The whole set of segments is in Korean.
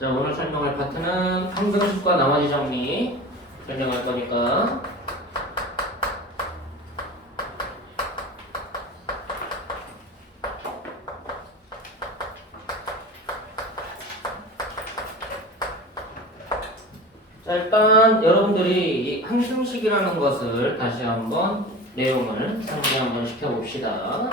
자, 오늘 설명할 파트는 항등식과 나머지 정리 설명할 거니까 자, 일단 여러분들이 이 항등식이라는 것을 다시 한번 내용을 상기 한번 시켜봅시다.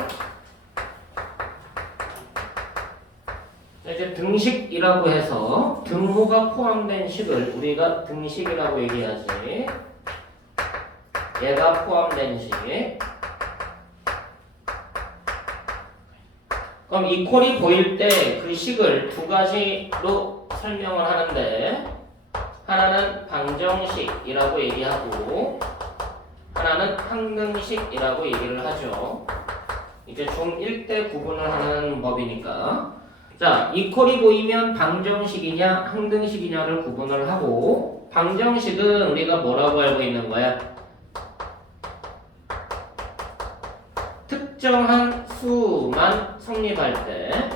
자, 이제 등식이라고 해서 등호가 포함된 식을 우리가 등식이라고 얘기하지. 얘가 포함된 식. 그럼 이퀄이 보일 때 그 식을 두 가지로 설명을 하는데, 하나는 방정식이라고 얘기하고 하나는 항등식이라고 얘기를 하죠. 이제 중1 때 구분을 하는 법이니까, 자, 이퀄이 보이면 방정식이냐 항등식이냐를 구분을 하고, 방정식은 우리가 뭐라고 알고 있는 거야? 특정한 수만 성립할 때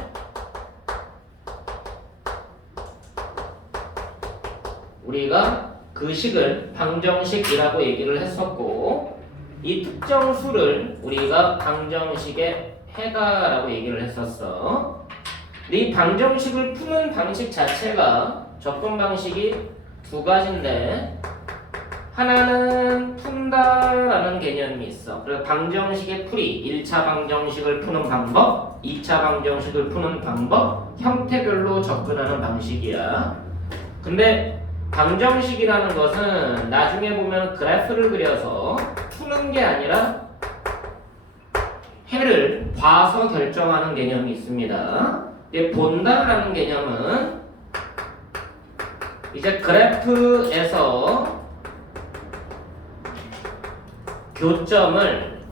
우리가 그 식을 방정식이라고 얘기를 했었고, 이 특정 수를 우리가 방정식의 해다라고 얘기를 했었어. 이 방정식을 푸는 방식 자체가 접근 방식이 두 가지인데, 하나는 푼다라는 개념이 있어. 그래서 방정식의 풀이 1차 방정식을 푸는 방법, 2차 방정식을 푸는 방법, 형태별로 접근하는 방식이야. 근데 방정식이라는 것은 나중에 보면 그래프를 그려서 푸는 게 아니라 해를 봐서 결정하는 개념이 있습니다. 본다라는 개념은 이제 그래프에서 교점을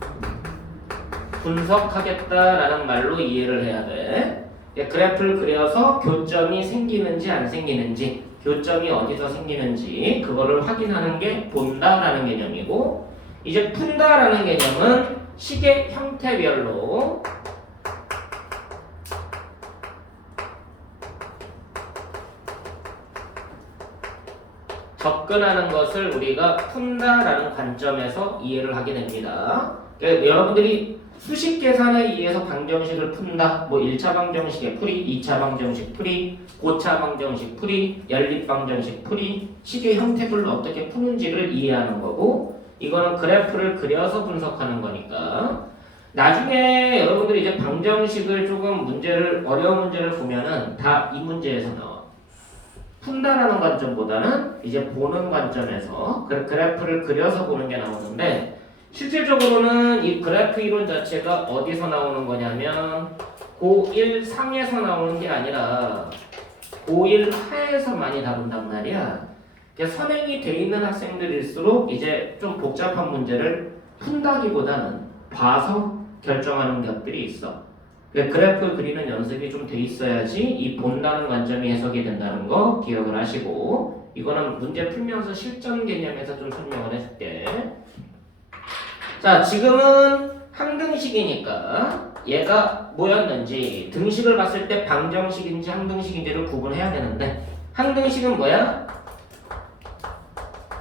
분석하겠다라는 말로 이해를 해야 돼. 그래프를 그려서 교점이 생기는지 안 생기는지, 교점이 어디서 생기는지 그거를 확인하는 게 본다라는 개념이고, 이제 푼다라는 개념은 식의 형태별로 접근하는 것을 우리가 푼다라는 관점에서 이해를 하게 됩니다. 그러니까 여러분들이 수식 계산에 의해서 방정식을 푼다, 뭐 1차 방정식의 풀이, 2차 방정식 풀이, 고차 방정식 풀이, 연립 방정식 풀이, 식의 형태별로 어떻게 푸는지를 이해하는 거고, 이거는 그래프를 그려서 분석하는 거니까, 나중에 여러분들이 이제 방정식을 조금 어려운 문제를 보면은 다 이 문제에서 나와. 푼다라는 관점보다는 이제 보는 관점에서 그래프를 그려서 보는 게 나오는데, 실질적으로는 이 그래프 이론 자체가 어디서 나오는 거냐면 고1 상에서 나오는 게 아니라 고1 하에서 많이 다룬단 말이야. 선행이 돼 있는 학생들일수록 이제 좀 복잡한 문제를 푼다기보다는 봐서 결정하는 것들이 있어. 그래프 그리는 연습이 좀 돼 있어야지 이 본다는 관점이 해석이 된다는 거 기억을 하시고, 이거는 문제 풀면서 실전 개념에서 좀 설명을 해줄게. 자, 지금은 항등식이니까 얘가 뭐였는지, 등식을 봤을 때 방정식인지 항등식인지를 구분해야 되는데, 항등식은 뭐야?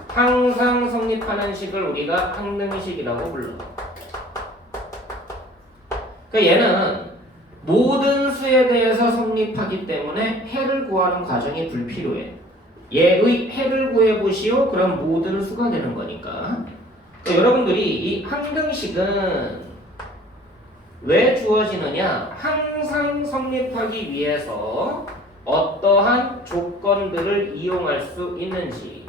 항상 성립하는 식을 우리가 항등식이라고 불러. 그러니까 얘는 모든 수에 대해서 성립하기 때문에 해를 구하는 과정이 불필요해. 얘의 해를 구해보시오. 그럼 모든 수가 되는 거니까. 그러니까 여러분들이 이 항등식은 왜 주어지느냐? 항상 성립하기 위해서 어떠한 조건들을 이용할 수 있는지,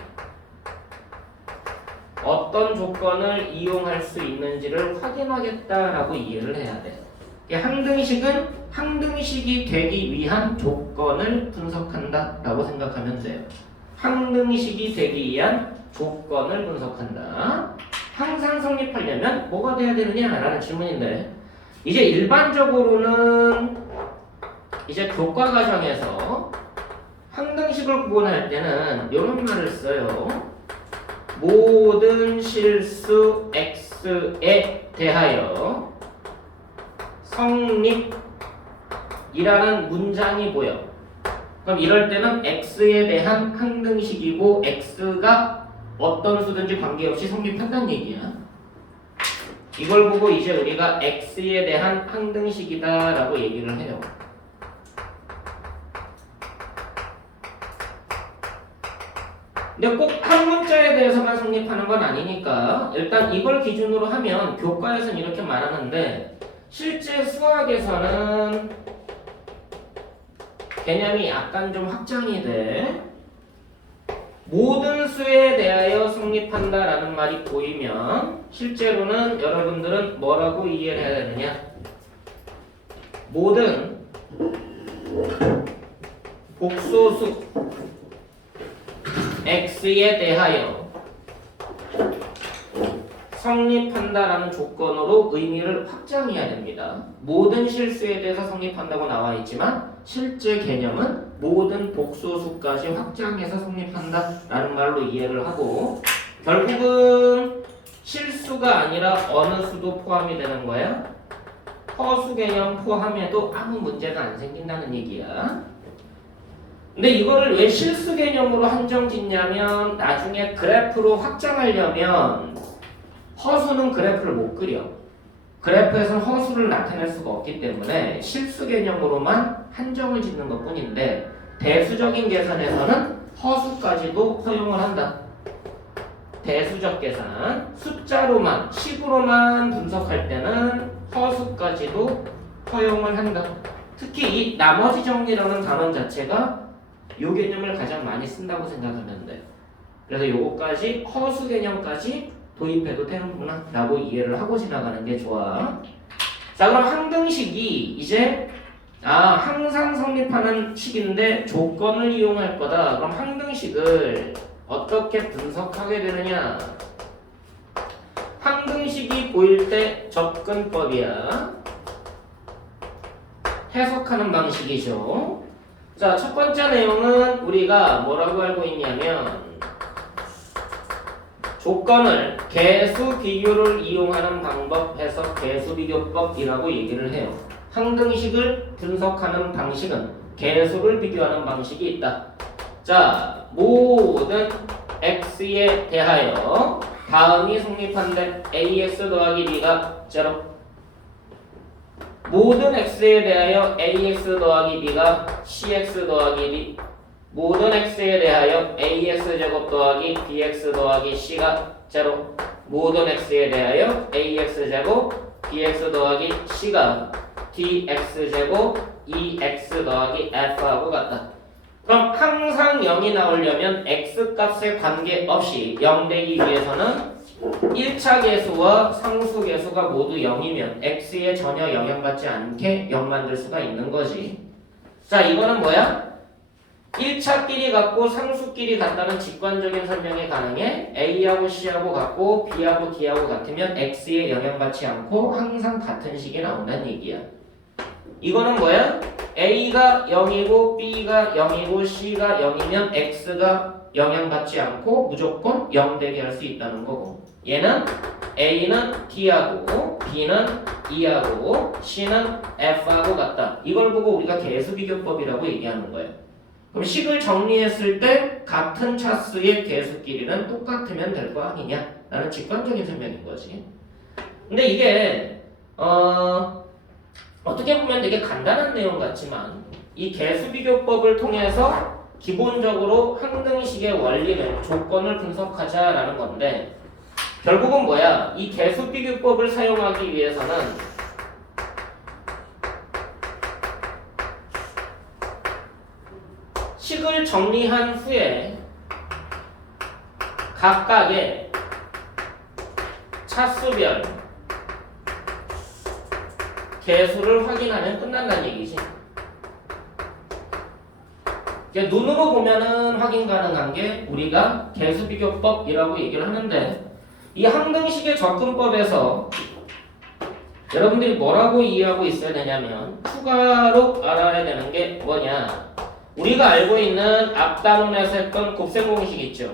어떤 조건을 이용할 수 있는지를 확인하겠다라고 이해를 해야 돼. 항등식은 항등식이 되기 위한 조건을 분석한다라고 생각하면 돼요. 항등식이 되기 위한 조건을 분석한다. 항상 성립하려면 뭐가 돼야 되느냐라는 질문인데, 이제 일반적으로는 이제 교과 과정에서 항등식을 구분할 때는 이런 말을 써요. 모든 실수 x에 대하여 성립 이라는 문장이 보여. 그럼 이럴 때는 x에 대한 항등식이고 x가 어떤 수든지 관계없이 성립한다는 얘기야. 이걸 보고 이제 우리가 x에 대한 항등식이다 라고 얘기를 해요. 근데 꼭 한 문자에 대해서만 성립하는 건 아니니까 일단 이걸 기준으로 하면 교과에서는 이렇게 말하는데 실제 수학에서는 개념이 약간 좀 확장이 돼. 모든 수에 대하여 성립한다라는 말이 보이면 실제로는 여러분들은 뭐라고 이해를 해야 되느냐? 모든 복소수 x에 대하여 성립한다라는 조건으로 의미를 확장해야 됩니다. 모든 실수에 대해서 성립한다고 나와 있지만 실제 개념은 모든 복소수까지 확장해서 성립한다라는 말로 이해를 하고 결국은 실수가 아니라 어느 수도 포함이 되는 거야. 허수 개념 포함해도 아무 문제가 안 생긴다는 얘기야. 근데 이거를 왜 실수 개념으로 한정 짓냐면 나중에 그래프로 확장하려면 허수는 그래프를 못 그려. 그래프에서는 허수를 나타낼 수가 없기 때문에 실수 개념으로만 한정을 짓는 것 뿐인데 대수적인 계산에서는 허수까지도 허용을 한다. 대수적 계산, 숫자로만, 식으로만 분석할 때는 허수까지도 허용을 한다. 특히 이 나머지 정리라는 단원 자체가 이 개념을 가장 많이 쓴다고 생각하면 돼. 그래서 요거까지 허수 개념까지 도입해도 되는구나 라고 이해를 하고 지나가는 게 좋아. 자, 그럼 항등식이 이제 항상 성립하는 식인데 조건을 이용할 거다. 그럼 항등식을 어떻게 분석하게 되느냐? 항등식이 보일 때 접근법이야. 해석하는 방식이죠. 자, 첫 번째 내용은 우리가 뭐라고 알고 있냐면 조건을 개수 비교를 이용하는 방법 해석 개수 비교법이라고 얘기를 해요. 항등식을 분석하는 방식은 개수를 비교하는 방식이 있다. 자, 모든 x에 대하여 다음이 성립한데 ax 더하기 b가 0. 모든 x에 대하여 ax 더하기 b가 cx 더하기 b. 모든 x에 대하여 ax 제곱 더하기 bx 더하기 c가 0. 모든 x에 대하여 ax 제곱 bx 더하기 c가 dx 제곱 ex 더하기 f하고 같다. 그럼 항상 0이 나오려면 x 값에 관계없이 0 되기 위해서는 1차 계수와 상수 계수가 모두 0이면 x에 전혀 영향받지 않게 0 만들 수가 있는 거지. 자, 이거는 뭐야? 1차끼리 같고 상수끼리 같다는 직관적인 설명이 가능해. A하고 C하고 같고 B하고 D하고 같으면 X에 영향받지 않고 항상 같은 식이 나온다는 얘기야. 이거는 뭐야? A가 0이고 B가 0이고 C가 0이면 X가 영향받지 않고 무조건 0 되게 할 수 있다는 거고, 얘는 A는 D하고 B는 E하고 C는 F하고 같다. 이걸 보고 우리가 개수비교법이라고 얘기하는 거예요. 그럼 식을 정리했을 때 같은 차수의 개수끼리는 똑같으면 될 거 아니냐 라는 직관적인 설명인 거지. 근데 이게 어떻게 보면 되게 간단한 내용 같지만 이 개수비교법을 통해서 기본적으로 항등식의 원리를 조건을 분석하자라는 건데, 결국은 뭐야? 이 개수비교법을 사용하기 위해서는 식을 정리한 후에 각각의 차수별 개수를 확인하면 끝난다는 얘기지. 눈으로 보면은 확인 가능한 게 우리가 개수비교법이라고 얘기를 하는데, 이 항등식의 접근법에서 여러분들이 뭐라고 이해하고 있어야 되냐면 추가로 알아야 되는 게 뭐냐? 우리가 알고 있는 앞단원에서 했던 곱셈공식 있죠.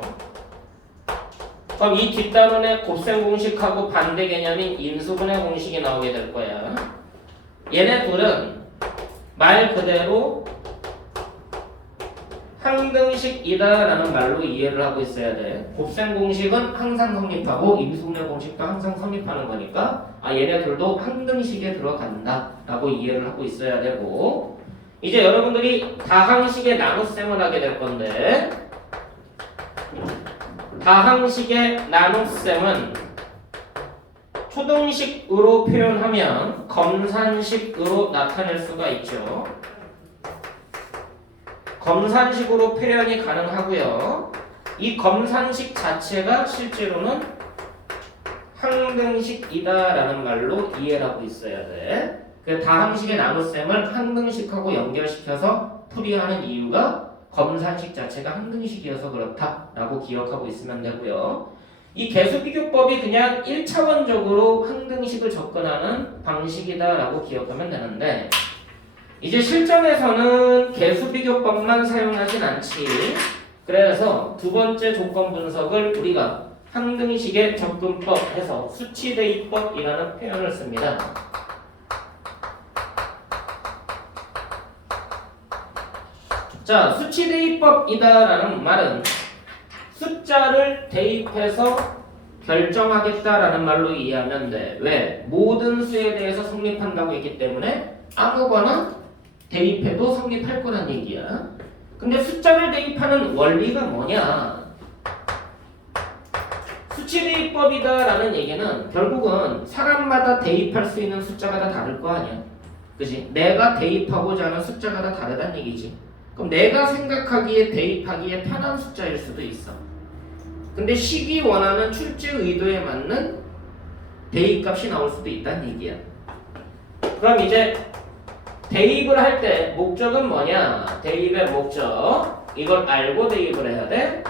그럼 이 뒷단원의 곱셈공식하고 반대 개념인 인수분해 공식이 나오게 될 거야. 얘네 둘은 말 그대로 항등식이다라는 말로 이해를 하고 있어야 돼. 곱셈 공식은 항상 성립하고 임수분해 공식도 항상 성립하는 거니까 얘네들도 항등식에 들어간다라고 이해를 하고 있어야 되고, 이제 여러분들이 다항식의 나눗셈을 하게 될 건데, 다항식의 나눗셈은 초등식으로 표현하면 검산식으로 나타낼 수가 있죠. 검산식으로 표현이 가능하고요. 이 검산식 자체가 실제로는 항등식이다라는 말로 이해를 하고 있어야 돼. 그 다항식의 나눗셈을 항등식하고 연결시켜서 풀이하는 이유가 검산식 자체가 항등식이어서 그렇다라고 기억하고 있으면 되고요. 이 개수비교법이 그냥 1차원적으로 항등식을 접근하는 방식이다라고 기억하면 되는데, 이제 실전에서는 개수비교법만 사용하진 않지. 그래서 두 번째 조건 분석을 우리가 항등식의 접근법 해서 수치대입법이라는 표현을 씁니다. 자, 수치대입법이다라는 말은 숫자를 대입해서 결정하겠다라는 말로 이해하면 돼. 왜? 모든 수에 대해서 성립한다고 했기 때문에 아무거나 대입해도 성립할 거란 얘기야. 근데 숫자를 대입하는 원리가 뭐냐? 수치대입법이다라는 얘기는 결국은 사람마다 대입할 수 있는 숫자가 다 다를 거 아니야. 그치? 내가 대입하고자 하는 숫자가 다 다르다는 얘기지. 그럼 내가 생각하기에 대입하기에 편한 숫자일 수도 있어. 근데 식이 원하는 출제 의도에 맞는 대입값이 나올 수도 있다는 얘기야. 그럼 이제 대입을 할 때 목적은 뭐냐? 대입의 목적, 이걸 알고 대입을 해야 돼.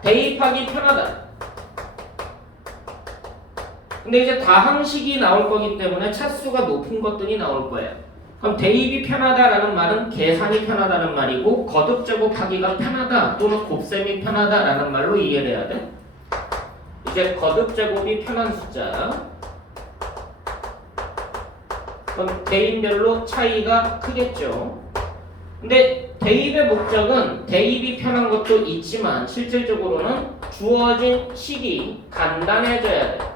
대입하기 편하다. 근데 이제 다항식이 나올 거기 때문에 차수가 높은 것들이 나올 거예요. 그럼 대입이 편하다라는 말은 계산이 편하다는 말이고, 거듭 제곱하기가 편하다 또는 곱셈이 편하다라는 말로 이해를 해야 돼. 이제 거듭 제곱이 편한 숫자. 그럼 대입별로 차이가 크겠죠. 근데 대입의 목적은 대입이 편한 것도 있지만 실질적으로는 주어진 식이 간단해져야 돼.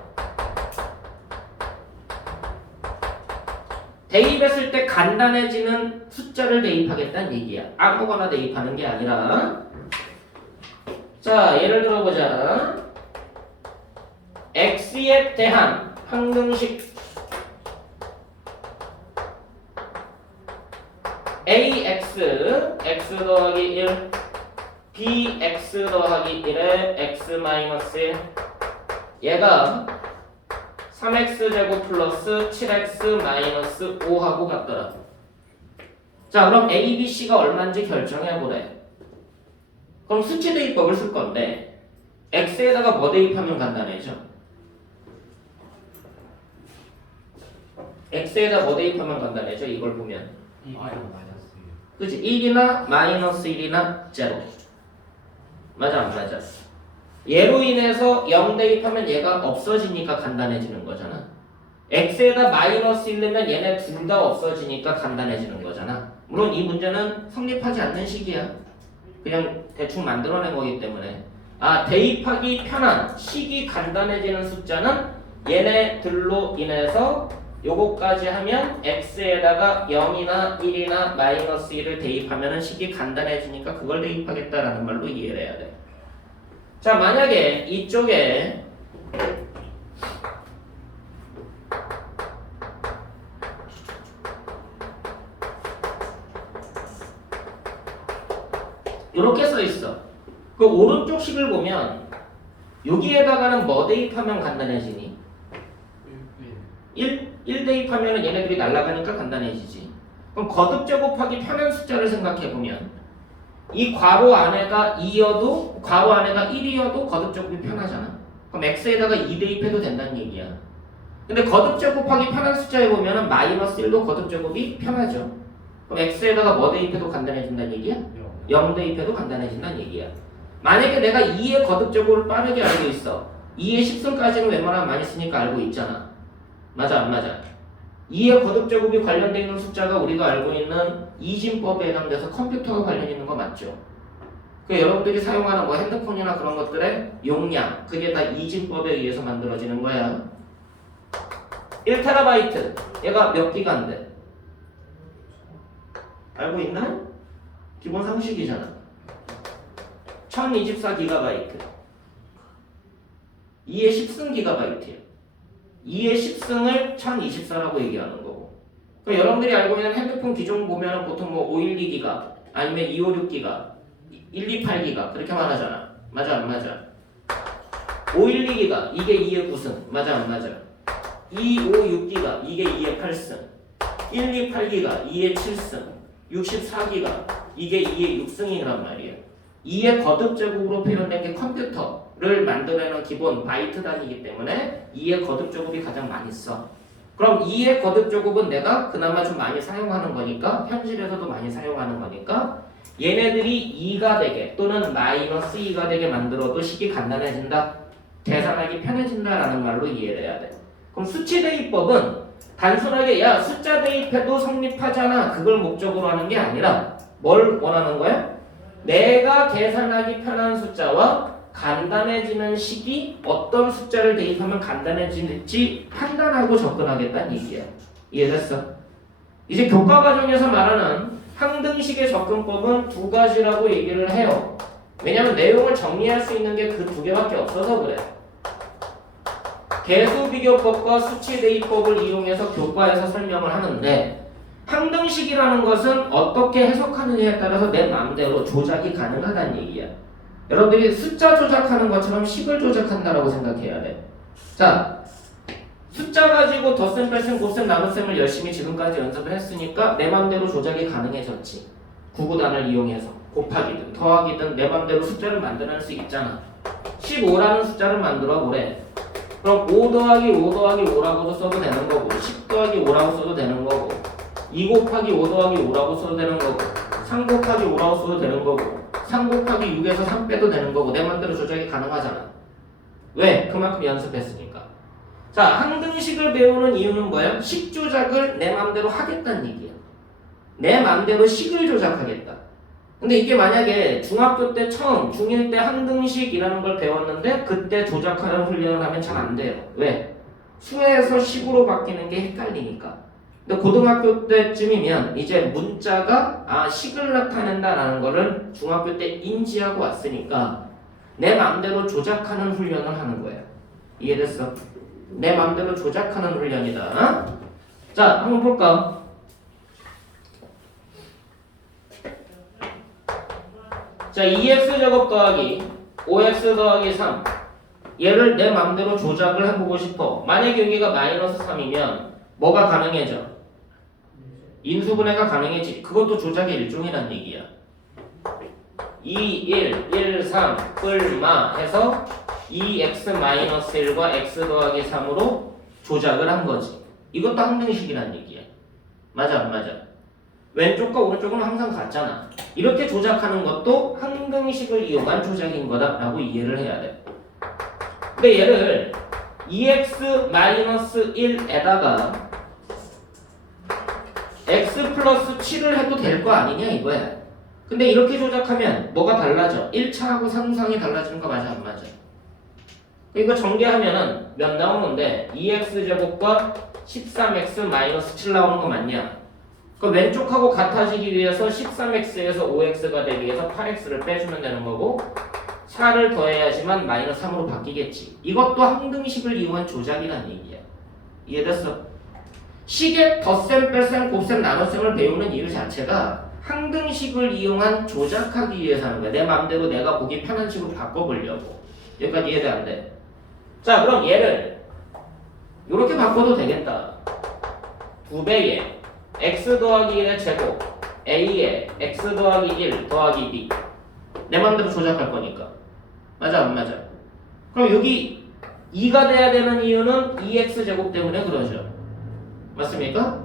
대입했을 때 간단해지는 숫자를 대입하겠다는 얘기야. 아무거나 대입하는 게 아니라. 자, 예를 들어보자. x에 대한 항등식 ax, x 더하기 1, bx 더하기 1에 x 마이너스 1, 얘가 3x제곱 플러스 7x 마이너스 5하고 같더라. 자, 그럼 a, b, c가 얼마인지 결정해보래. 그럼 수치대입법을 쓸 건데 x에다가 뭐 대입하면 간단해져? x에다 뭐 대입하면 간단해져? 이걸 보면 그치? 1이나 마이너스 1이나 제로. 맞아 안 맞아? 얘로 인해서 0 대입하면 얘가 없어지니까 간단해지는 거잖아. x에다 마이너스 1 넣으면 얘네 둘 다 없어지니까 간단해지는 거잖아. 물론 이 문제는 성립하지 않는 식이야. 그냥 대충 만들어낸 거기 때문에. 대입하기 편한 식이 간단해지는 숫자는 얘네들로 인해서 요거까지 하면 x에다가 0이나 1이나 마이너스 1을 대입하면 식이 간단해지니까 그걸 대입하겠다라는 말로 이해를 해야 돼. 자, 만약에 이쪽에 이렇게 써 있어. 그 오른쪽 식을 보면 여기에다가는 뭐 대입하면 간단해지니? 1 대입하면 얘네들이 날아가니까 간단해지지. 그럼 거듭 제곱하기 편한 숫자를 생각해보면 이 괄호 안에가 2여도 괄호 안에가 1이어도 거듭 제곱이 편하잖아. 그럼 x에다가 2 대입해도 된다는 얘기야. 근데 거듭 제곱하기 편한 숫자에 보면은 마이너스 1도 거듭 제곱이 편하죠. 그럼 x에다가 뭐 대입해도 간단해진다는 얘기야? 0 대입해도 간단해진다는 얘기야. 만약에 내가 2의 거듭 제곱을 빠르게 알고 있어. 2의 10승까지는 웬만하면 많이 쓰니까 알고 있잖아. 맞아 안 맞아? 2의 거듭제곱이 관련되어 있는 숫자가 우리가 알고 있는 이진법에 해당돼서 컴퓨터가 관련 있는 거 맞죠? 그 여러분들이 사용하는 뭐 핸드폰이나 그런 것들의 용량, 그게 다 이진법에 의해서 만들어지는 거야. 1TB, 얘가 몇 기가인데? 알고 있나? 기본 상식이잖아. 1024GB. 2의 10승 기가바이트야. 2의 10승을 1024라고 얘기하는 거고. 그러니까 여러분들이 알고 있는 핸드폰 기종 보면 보통 뭐 512기가 아니면 256기가 128기가 그렇게 말하잖아. 맞아 안 맞아? 512기가 이게 2의 9승. 맞아 안 맞아? 256기가 이게 2의 8승. 128기가 2의 7승. 64기가 이게 2의 6승이란 말이야. 2의 거듭제곱으로 표현된 게 컴퓨터를 만들어내는 기본 바이트 단위이기 때문에 2의 거듭제곱이 가장 많이 써. 그럼 2의 거듭제곱은 내가 그나마 좀 많이 사용하는 거니까, 현실에서도 많이 사용하는 거니까 얘네들이 2가 되게 또는 마이너스 2가 되게 만들어도 식이 간단해진다, 계산하기 편해진다라는 말로 이해를 해야 돼. 그럼 수치 대입법은 단순하게 야 숫자 대입해도 성립하잖아, 그걸 목적으로 하는 게 아니라 뭘 원하는 거야? 내가 계산하기 편한 숫자와 간단해지는 식이 어떤 숫자를 대입하면 간단해질지 판단하고 접근하겠다는 얘기야. 이해됐어? 이제 교과 과정에서 말하는 항등식의 접근법은 두 가지라고 얘기를 해요. 왜냐면 내용을 정리할 수 있는 게 그 두 개밖에 없어서 그래. 개수 비교법과 수치 대입법을 이용해서 교과에서 설명을 하는데, 항등식이라는 것은 어떻게 해석하느냐에 따라서 내 마음대로 조작이 가능하다는 얘기야. 여러분들이 숫자 조작하는 것처럼 식을 조작한다라고 생각해야 돼. 자, 숫자 가지고 덧셈, 뺄셈, 곱셈, 나눗셈을 열심히 지금까지 연습을 했으니까 내 마음대로 조작이 가능해졌지. 구구단을 이용해서 곱하기든 더하기든 내 마음대로 숫자를 만들어낼 수 있잖아. 15라는 숫자를 만들어 보래. 그럼 5 더하기 5 더하기 5라고도 써도 되는 거고, 10 더하기 5라고 써도 되는 거고, 2 곱하기 5 더하기 5라고 써도 되는 거고, 3 곱하기 5라고 써도 되는 거고, 3 곱하기 6에서 3 빼도 되는 거고, 내 맘대로 조작이 가능하잖아. 왜? 그만큼 연습했으니까. 자, 항등식을 배우는 이유는 뭐야? 식 조작을 내 맘대로 하겠다는 얘기야. 내 맘대로 식을 조작하겠다. 근데 이게 만약에 중학교 때 처음, 중1 때 항등식이라는 걸 배웠는데 그때 조작하는 훈련을 하면 잘 안 돼요. 왜? 수에서 식으로 바뀌는 게 헷갈리니까. 근데 고등학교 때쯤이면 이제 문자가 식을 나타낸다라는 거를 중학교 때 인지하고 왔으니까 내 맘대로 조작하는 훈련을 하는 거야. 이해됐어? 내 맘대로 조작하는 훈련이다. 자, 한번 볼까? 자, 2x제곱 더하기 5x 더하기 3, 얘를 내 맘대로 조작을 해보고 싶어. 만약에 여기가 마이너스 3이면 뭐가 가능해져? 인수분해가 가능해지. 그것도 조작의 일종이란 얘기야. 2, 1, 1, 3, 뿔마 해서 2x-1과 x 더하기 3으로 조작을 한 거지. 이것도 항등식이란 얘기야. 맞아 안 맞아? 왼쪽과 오른쪽은 항상 같잖아. 이렇게 조작하는 것도 항등식을 이용한 조작인 거다라고 이해를 해야 돼. 근데 얘를 2x-1에다가 x 플러스 7을 해도 될 거 아니냐 이거야. 근데 이렇게 조작하면 뭐가 달라져? 1차하고 상상이 달라지는 거 맞아 안 맞아? 이거 전개하면은 몇 나오는데 2x제곱과 13x-7 나오는 거 맞냐? 그 왼쪽하고 같아지기 위해서 13x에서 5x가 되기 위해서 8x를 빼주면 되는 거고, 4를 더해야지만 마이너스 3으로 바뀌겠지. 이것도 항등식을 이용한 조작이란 얘기야. 이해됐어? 식의 덧셈, 뺄셈, 곱셈, 나눗셈을 배우는 이유 자체가 항등식을 이용한 조작하기 위해서 하는 거야. 내 마음대로 내가 보기 편한 식으로 바꿔보려고. 여기까지 이해돼 안 돼? 자, 그럼 얘를 이렇게 바꿔도 되겠다. 2배의 x 더하기 1의 제곱 a의 x 더하기 1 더하기 b, 내 맘대로 조작할 거니까. 맞아 안 맞아? 그럼 여기 2가 돼야 되는 이유는 2x제곱 때문에 그러죠. 맞습니까?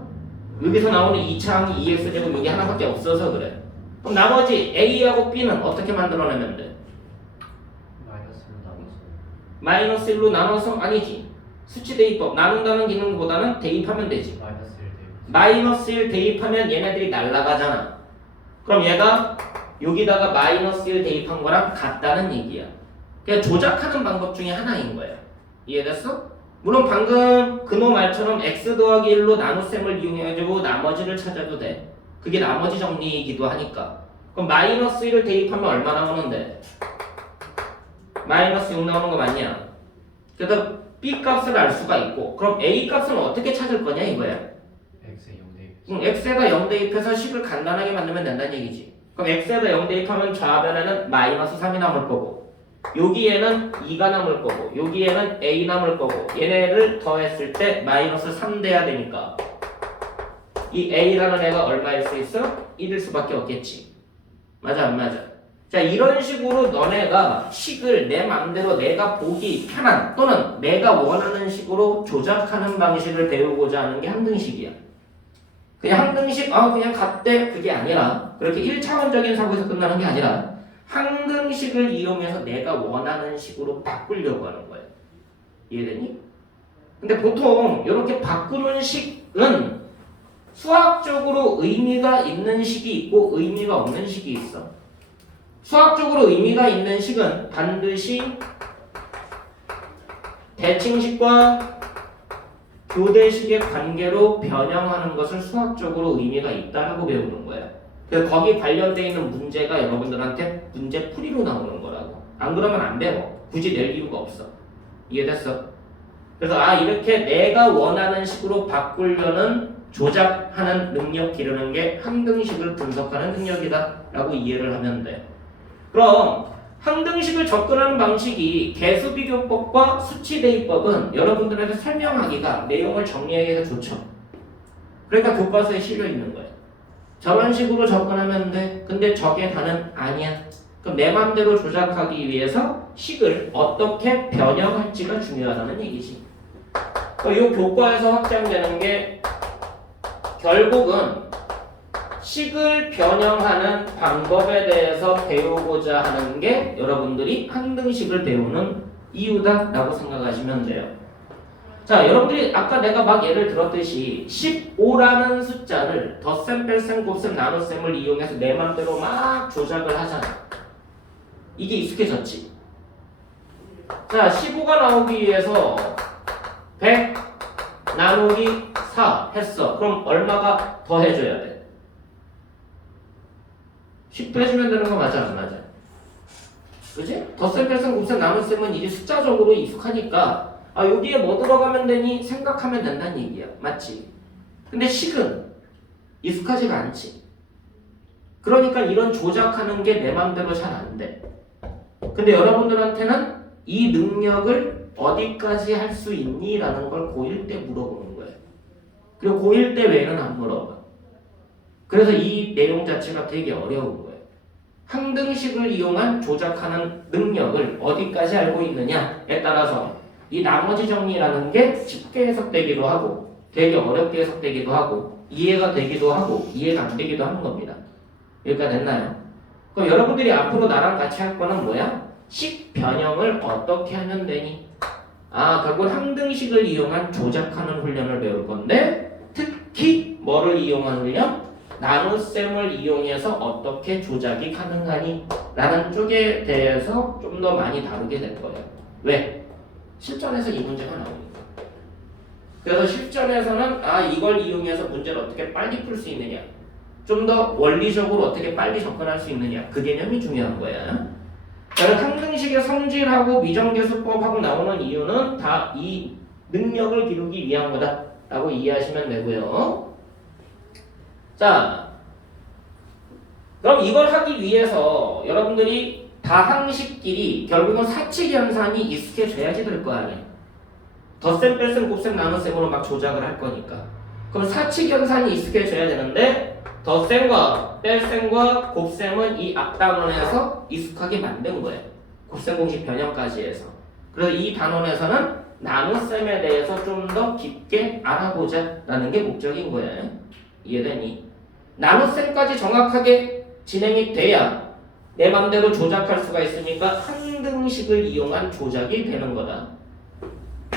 여기서 나오는 2차 항이 2x제곱 여기 하나밖에 없어서 그래. 그럼 나머지 a하고 b는 어떻게 만들어내면 돼? 마이너스 1로 나눠서 아니지. 수치 대입법. 나눈다는 기능보다는 대입하면 되지. 마이너스 1 대입. 마이너스 1 대입하면 얘네들이 날아가잖아. 그럼 얘가 여기다가 마이너스 1 대입한 거랑 같다는 얘기야. 그냥 조작하는 방법 중에 하나인 거야. 이해됐어? 물론 방금 그놈 말처럼 x 더하기 1로 나눗셈을 이용해가지고 나머지를 찾아도 돼. 그게 나머지 정리이기도 하니까. 그럼 마이너스 1을 대입하면 얼마 나오는데? 마이너스 6 나오는 거 맞냐? 그래서 b 값을 알 수가 있고, 그럼 a 값은 어떻게 찾을 거냐 이거야. x에 0 대입. x에다 0 대입해서 식을 간단하게 만들면 된다는 얘기지. 그럼 x에다 0 대입하면 좌변에는 마이너스 3이 남을 거고, 여기에는 2가 남을 거고, 여기에는 a 남을 거고, 얘네를 더했을 때 마이너스 3 돼야 되니까 이 a라는 애가 얼마일 수 있어? 1일 수밖에 없겠지. 맞아 안 맞아? 자, 이런 식으로 너네가 식을 내 맘대로 내가 보기 편한 또는 내가 원하는 식으로 조작하는 방식을 배우고자 하는 게 항등식이야. 그냥 항등식 그냥 같대 그게 아니라, 그렇게 1차원적인 사고에서 끝나는 게 아니라 항등식을 이용해서 내가 원하는 식으로 바꾸려고 하는 거야. 이해되니? 근데 보통 이렇게 바꾸는 식은 수학적으로 의미가 있는 식이 있고 의미가 없는 식이 있어. 수학적으로 의미가 있는 식은 반드시 대칭식과 교대식의 관계로 변형하는 것을 수학적으로 의미가 있다라고 배우는 거야. 그래서 거기 관련되어 있는 문제가 여러분들한테 문제 풀이로 나오는 거라고. 안 그러면 안 배워. 굳이 낼 이유가 없어. 이해됐어? 그래서 이렇게 내가 원하는 식으로 바꾸려는 조작하는 능력 기르는 게 항등식을 분석하는 능력이다 라고 이해를 하면 돼. 그럼 항등식을 접근하는 방식이 개수비교법과 수치대입법은 여러분들에게 설명하기가 내용을 정리하기가 좋죠. 그러니까 교과서에 실려 있는 거예요. 저런 식으로 접근하면 돼. 근데 저게 다는 아니야. 그럼 내 맘대로 조작하기 위해서 식을 어떻게 변형할지가 중요하다는 얘기지. 이 교과에서 확장되는 게 결국은 식을 변형하는 방법에 대해서 배우고자 하는 게 여러분들이 항등식을 배우는 이유다라고 생각하시면 돼요. 자, 여러분들이 아까 내가 막 예를 들었듯이 15라는 숫자를 덧셈, 뺄셈, 곱셈, 나눗셈을 이용해서 내 맘대로 막 조작을 하잖아. 이게 익숙해졌지. 자, 15가 나오기 위해서 100 나누기 4 했어. 그럼 얼마가 더 해줘야 돼? 10 해주면 되는 거 맞아 안 맞아? 그치? 덧셈, 뺄셈, 곱셈, 나눗셈은 이제 숫자적으로 익숙하니까 여기에 뭐 들어가면 되니 생각하면 된다는 얘기야. 맞지? 근데 식은 익숙하지가 않지. 그러니까 이런 조작하는 게 내 맘대로 잘 안 돼. 근데 여러분들한테는 이 능력을 어디까지 할 수 있니? 라는 걸 고1 때 물어보는 거예요. 그리고 고1 때 외에는 안 물어봐. 그래서 이 내용 자체가 되게 어려운 거예요. 항등식을 이용한 조작하는 능력을 어디까지 알고 있느냐에 따라서 이 나머지 정리라는 게 쉽게 해석되기도 하고 되게 어렵게 해석되기도 하고 이해가 되기도 하고 이해가 안 되기도 하는 겁니다. 여기까지 됐나요? 그럼 여러분들이 앞으로 나랑 같이 할 거는 뭐야? 식 변형을 어떻게 하면 되니? 결국 항등식을 이용한 조작하는 훈련을 배울 건데 특히 뭐를 이용한 훈련? 나눗셈을 이용해서 어떻게 조작이 가능하니? 라는 쪽에 대해서 좀 더 많이 다루게 될 거예요. 왜? 실전에서 이 문제가 나오니까. 그래서 실전에서는 이걸 이용해서 문제를 어떻게 빨리 풀 수 있느냐, 좀 더 원리적으로 어떻게 빨리 접근할 수 있느냐, 그 개념이 중요한 거야. 항등식의 성질하고 미정계수법하고 나오는 이유는 다 이 능력을 기르기 위한 거다 라고 이해하시면 되고요. 자, 그럼 이걸 하기 위해서 여러분들이 다항식끼리 결국은 사칙연산이 익숙해져야지 될 거 아니야. 덧셈, 뺄셈, 곱셈, 나눗셈으로 막 조작을 할 거니까. 그럼 사칙연산이 익숙해져야 되는데 덧셈과 뺄셈과 곱셈은 이 앞단원에서 익숙하게 만든 거예요. 곱셈 공식 변형까지 해서. 그래서 이 단원에서는 나눗셈에 대해서 좀 더 깊게 알아보자 라는 게 목적인 거예요. 이해되니? 나눗셈까지 정확하게 진행이 돼야 내 맘대로 조작할 수가 있으니까 항등식을 이용한 조작이 되는 거다.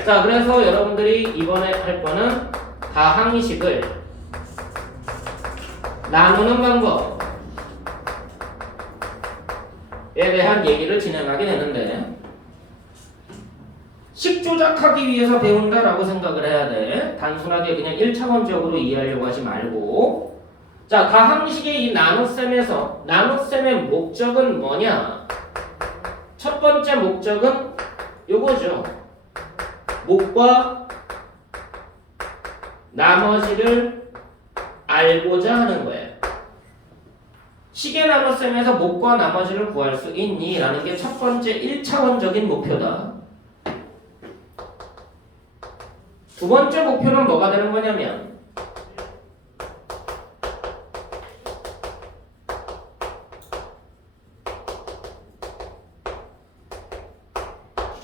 자, 그래서 여러분들이 이번에 할 거는 다항식을 나누는 방법에 대한 얘기를 진행하게 되는데, 식 조작하기 위해서 배운다라고 생각을 해야 돼. 단순하게 그냥 1차원적으로 이해하려고 하지 말고. 자, 다항식의 이 나눗셈에서 나눗셈의 목적은 뭐냐? 첫 번째 목적은 요거죠. 목과 나머지를 알고자 하는 거예요. 식의 나눗셈에서 목과 나머지를 구할 수 있니? 라는 게 첫 번째 1차원적인 목표다. 두 번째 목표는 뭐가 되는 거냐면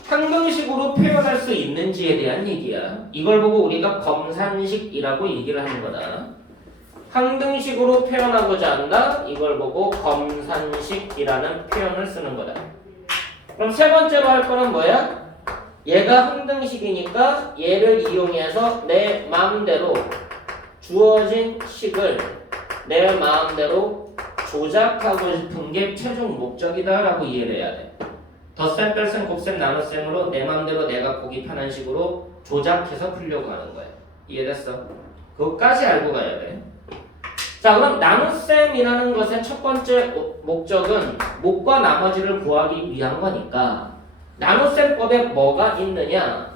항등식으로 표현할 수 있는지에 대한 얘기야. 이걸 보고 우리가 검산식이라고 얘기를 하는 거다. 항등식으로 표현하고자 한다. 이걸 보고 검산식이라는 표현을 쓰는 거다. 그럼 세 번째로 할 거는 뭐야? 얘가 항등식이니까 얘를 이용해서 내 마음대로 주어진 식을 내 마음대로 조작하고 싶은 게 최종 목적이다 라고 이해를 해야 돼. 덧셈, 뺄셈, 곱셈, 나눗셈으로 내 마음대로 내가 보기 편한 식으로 조작해서 풀려고 하는 거야. 이해됐어? 그것까지 알고 가야 돼. 자, 그럼 나눗셈이라는 것의 첫 번째 목적은 목과 나머지를 구하기 위한 거니까 나눗셈법에 뭐가 있느냐?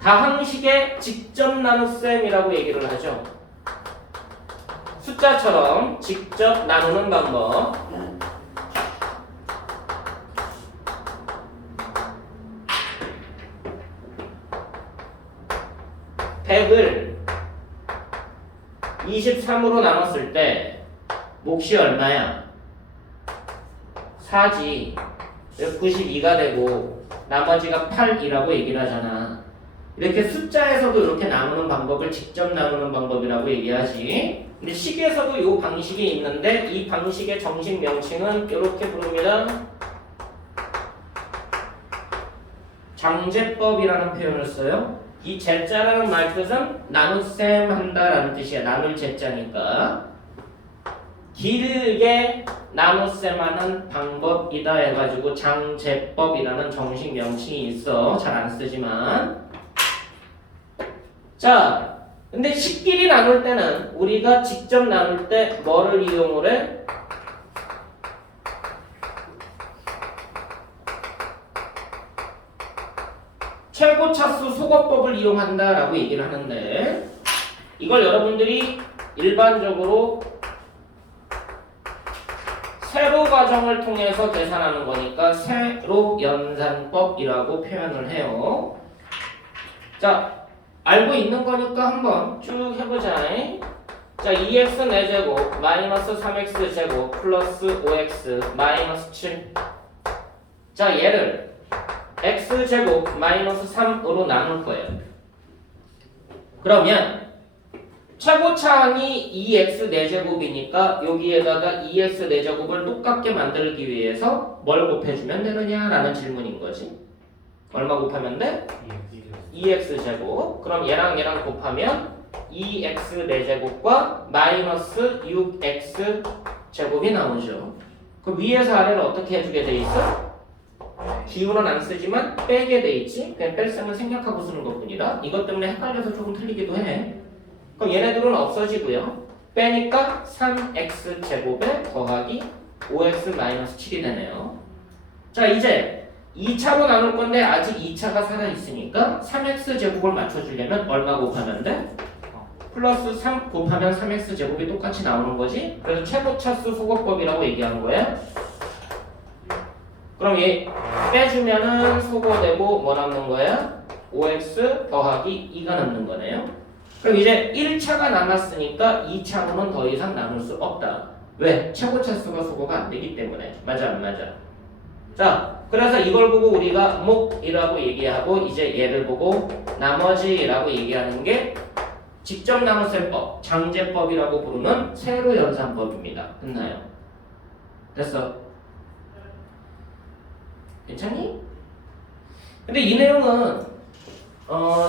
다항식의 직접 나눗셈이라고 얘기를 하죠. 숫자처럼 직접 나누는 방법. (100을) 23으로 나눴을 때 몫이 얼마야? 4지. 92가 되고 나머지가 8이라고 얘기를 하잖아. 이렇게 숫자에서도 이렇게 나누는 방법을 직접 나누는 방법이라고 얘기하지. 근데 식에서도 이 방식이 있는데 이 방식의 정식 명칭은 이렇게 부릅니다. 장제법이라는 표현을 써요. 이 제자라는 말뜻은 나눗셈 한다라는 뜻이야. 나눌 제자니까 길게 나눗셈하는 방법이다 해가지고 장제법이라는 정식 명칭이 있어. 잘 안 쓰지만. 자, 근데 식끼리 나눌 때는 우리가 직접 나눌 때 뭐를 이용을 해? 최고차수 소거법을 이용한다라고 얘기를 하는데, 이걸 여러분들이 일반적으로 세로 과정을 통해서 계산하는 거니까 세로 연산법이라고 표현을 해요. 자, 알고 있는 거니까 한번 쭉 해보자. 자, 2x 4제곱 마이너스 3x 제곱 플러스 5x 마이너스 7. 자, 얘를 x제곱 마이너스 3으로 나눌 거예요. 그러면 최고차항이 2x 4제곱이니까 여기에다가 2x 4제곱을 똑같게 만들기 위해서 뭘 곱해주면 되느냐라는 질문인 거지. 얼마 곱하면 돼? 2x제곱. 그럼 얘랑 얘랑 곱하면 2x 4제곱과 마이너스 6x제곱이 나오죠. 그럼 위에서 아래를 어떻게 해주게 돼 있어? 기울은 안 쓰지만 빼게 돼 있지. 그냥 뺄셈을 생략하고 쓰는 것뿐이다. 이것 때문에 헷갈려서 조금 틀리기도 해. 그럼 얘네들은 없어지고요. 빼니까 3x제곱에 더하기 5x 마이너스 7이 되네요. 자, 이제 2차로 나눌 건데 아직 2차가 살아있으니까 3x제곱을 맞춰주려면 얼마 곱하면 돼? 플러스 3 곱하면 3x제곱이 똑같이 나오는 거지. 그래서 최고차수 소거법이라고 얘기하는 거예요. 그럼 얘 빼주면은 소거되고 뭐 남는 거야? 5x 더하기 2가 남는 거네요. 그럼 이제 1차가 남았으니까 2차로는 더 이상 나눌 수 없다. 왜? 최고차수가 소거가 안 되기 때문에. 맞아 안 맞아? 자, 그래서 이걸 보고 우리가 목이라고 얘기하고 이제 얘를 보고 나머지라고 얘기하는 게 직접 나눗셈법, 장제법이라고 부르는 세로 연산법입니다. 됐나요? 됐어? 괜찮니? 근데 이 내용은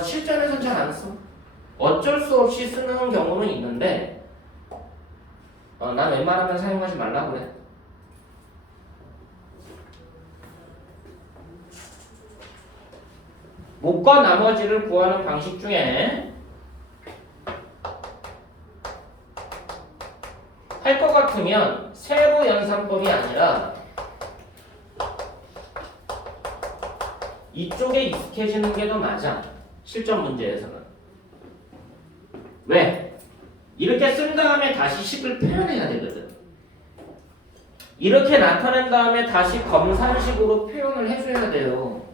실전에서는 잘 안 써. 어쩔 수 없이 쓰는 경우는 있는데 난 웬만하면 사용하지 말라고 그래. 목과 나머지를 구하는 방식 중에 할 것 같으면 세로 연산법이 아니라 이쪽에 익숙해지는 게 더 맞아. 실전 문제에서는. 왜? 이렇게 쓴 다음에 다시 식을 표현해야 되거든. 이렇게 나타낸 다음에 다시 검산식으로 표현을 해줘야 돼요.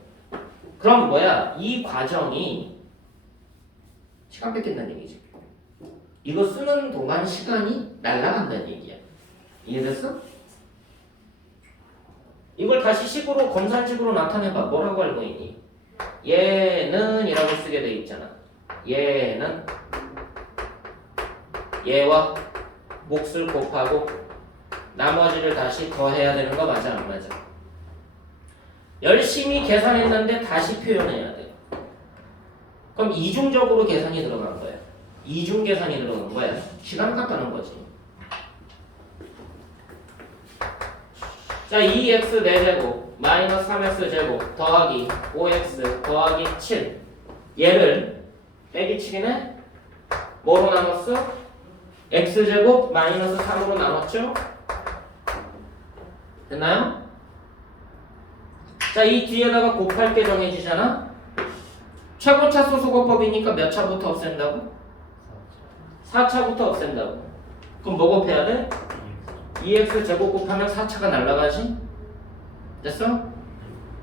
그럼 뭐야? 이 과정이 시간 뺏긴다는 얘기지. 이거 쓰는 동안 시간이 날아간다는 얘기야. 이해됐어? 이걸 다시 식으로 검산식으로 나타내봐. 뭐라고 알고 있니? 얘는 이라고 쓰게 돼 있잖아. 얘는 얘와 몫을 곱하고 나머지를 다시 더해야 되는 거 맞아 안 맞아? 열심히 계산했는데 다시 표현해야 돼. 그럼 이중적으로 계산이 들어간 거야. 이중 계산이 들어간 거야. 시간 깎아는 거지. 자, 2x 4제곱 마이너스 3x 제곱 더하기 5x 더하기 7 얘를 빼기치기네 뭐로 나눴어? x제곱 마이너스 3으로 나눴죠? 됐나요? 자, 이 뒤에다가 곱할 게 정해지잖아? 최고차수 수거법이니까 몇 차부터 없앤다고? 4차부터 없앤다고. 그럼 뭐 곱해야 돼? 2x 제곱 곱하면 4차가 날라가지? 됐어?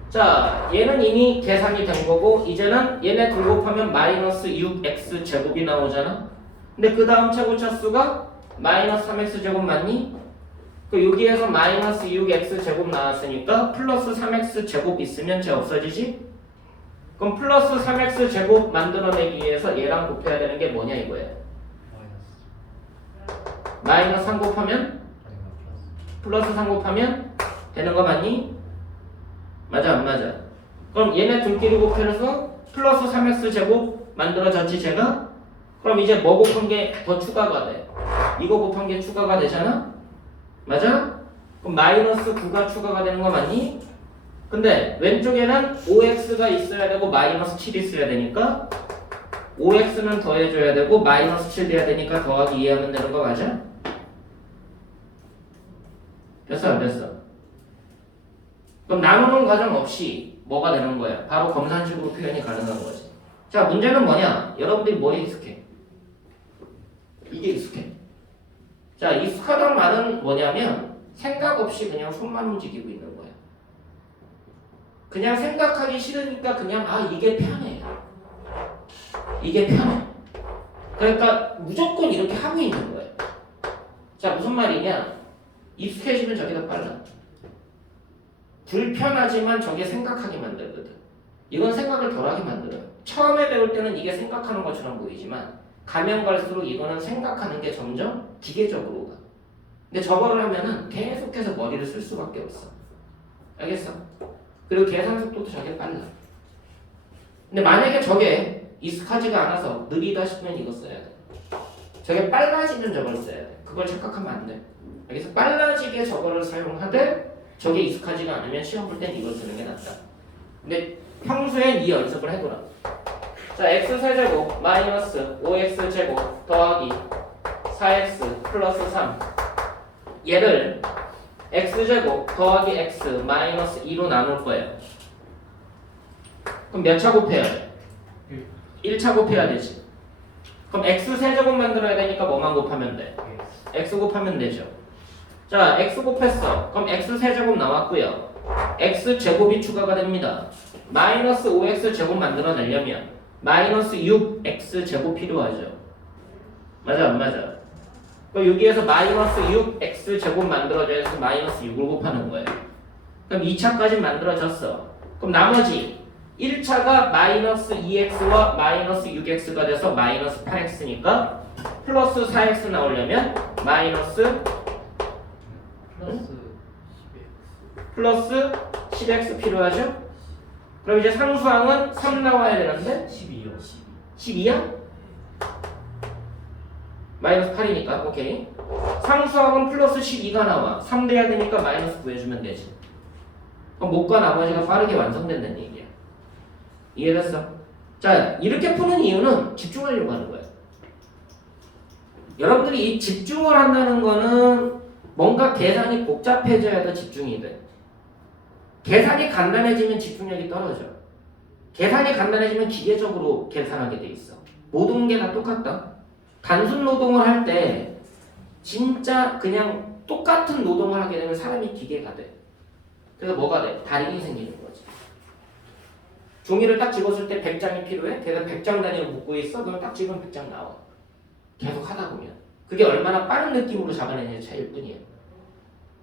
자, 얘는 이미 계산이 된 거고 이제는 얘네 둘 곱하면 마이너스 6x 제곱이 나오잖아? 근데 그 다음 최고차수가 마이너스 3x 제곱 맞니? 그 여기에서 마이너스 6x 제곱 나왔으니까 플러스 3x 제곱 있으면 쟤 없어지지? 그럼 플러스 3x 제곱 만들어내기 위해서 얘랑 곱해야 되는 게 뭐냐 이거야. 마이너스 3 곱하면? 플러스 3 곱하면 되는 거 맞니? 맞아 안 맞아? 그럼 얘네 둘끼리 곱해서 플러스 3x 제곱 만들어졌지 제가? 그럼 이제 뭐 곱한 게 더 추가가 돼? 이거 곱한 게 추가가 되잖아? 맞아? 그럼 마이너스 9가 추가가 되는 거 맞니? 근데 왼쪽에는 5x가 있어야 되고 마이너스 7이 있어야 되니까 5x는 더해줘야 되고 마이너스 7 돼야 되니까 더하기 2하면 되는 거 맞아? 됐어 안 됐어? 그럼 나누는 과정 없이 뭐가 되는 거야? 바로 검산식으로 표현이 가능한 거지. 자, 문제는 뭐냐? 여러분들이 뭐에 익숙해? 이게 익숙해. 자, 익숙하다는 말은 뭐냐면 생각 없이 그냥 손만 움직이고 있는 거야. 그냥 생각하기 싫으니까 그냥 이게 편해. 이게 편해. 그러니까 무조건 이렇게 하고 있는 거야. 자, 무슨 말이냐? 익숙해지면 저게 더 빨라. 불편하지만 저게 생각하게 만들거든. 이건 생각을 덜하게 만들어요. 처음에 배울 때는 이게 생각하는 것처럼 보이지만 가면 갈수록 이거는 생각하는 게 점점 기계적으로 가. 근데 저거를 하면은 계속해서 머리를 쓸 수밖에 없어. 알겠어? 그리고 계산 속도도 저게 빨라. 근데 만약에 저게 익숙하지가 않아서 느리다 싶으면 이거 써야 돼. 저게 빨라지면 저걸 써야 돼. 그걸 착각하면 안 돼. 알겠어? 빨라지게 저거를 사용하되 저게 익숙하지가 않으면 시험 볼 땐 이걸 쓰는 게 낫다. 근데 평소엔 이 연습을 해둬라. 자, x세제곱 마이너스 5x제곱 더하기 4x 플러스 3 얘를 x제곱 더하기 x 마이너스 2로 나눌 거예요. 그럼 몇 차 곱해야 돼? 1차 곱해야 되지. 그럼 x세제곱 만들어야 되니까 뭐만 곱하면 돼? x 곱하면 되죠. 자, x 곱했어. 그럼 x세제곱 나왔고요. x제곱이 추가가 됩니다. 마이너스 5x제곱 만들어내려면 마이너스 6x제곱 필요하죠. 맞아 안 맞아? 그럼 여기에서 마이너스 6x제곱 만들어져서 마이너스 6을 곱하는 거예요. 그럼 2차까지 만들어졌어. 그럼 나머지 1차가 마이너스 2x와 마이너스 6x가 돼서 마이너스 8x니까 플러스 4x 나오려면 마이너스 플러스 10x 필요하죠? 그럼 이제 상수항은 3 나와야 되는데 12요. 12야? 마이너스 8이니까 오케이. 상수항은 플러스 12가 나와. 3 돼야 되니까 마이너스 9 해주면 되지. 그럼 목과 나머지가 빠르게 완성된다는 얘기야. 이해됐어? 자, 이렇게 푸는 이유는 집중하려고 하는 거야. 여러분들이 이 집중을 한다는 거는 뭔가 계산이 복잡해져야 더 집중이 돼. 계산이 간단해지면 집중력이 떨어져. 계산이 간단해지면 기계적으로 계산하게 돼 있어. 모든 게 다 똑같다. 단순 노동을 할 때 진짜 그냥 똑같은 노동을 하게 되면 사람이 기계가 돼. 그래서 뭐가 돼? 달인이 생기는 거지. 종이를 딱 집었을 때 100장이 필요해? 걔가 100장 단위로 묶고 있어? 그럼 딱 집으면 100장 나와. 계속 하다 보면. 그게 얼마나 빠른 느낌으로 잡아내느냐의 차이일 뿐이에요.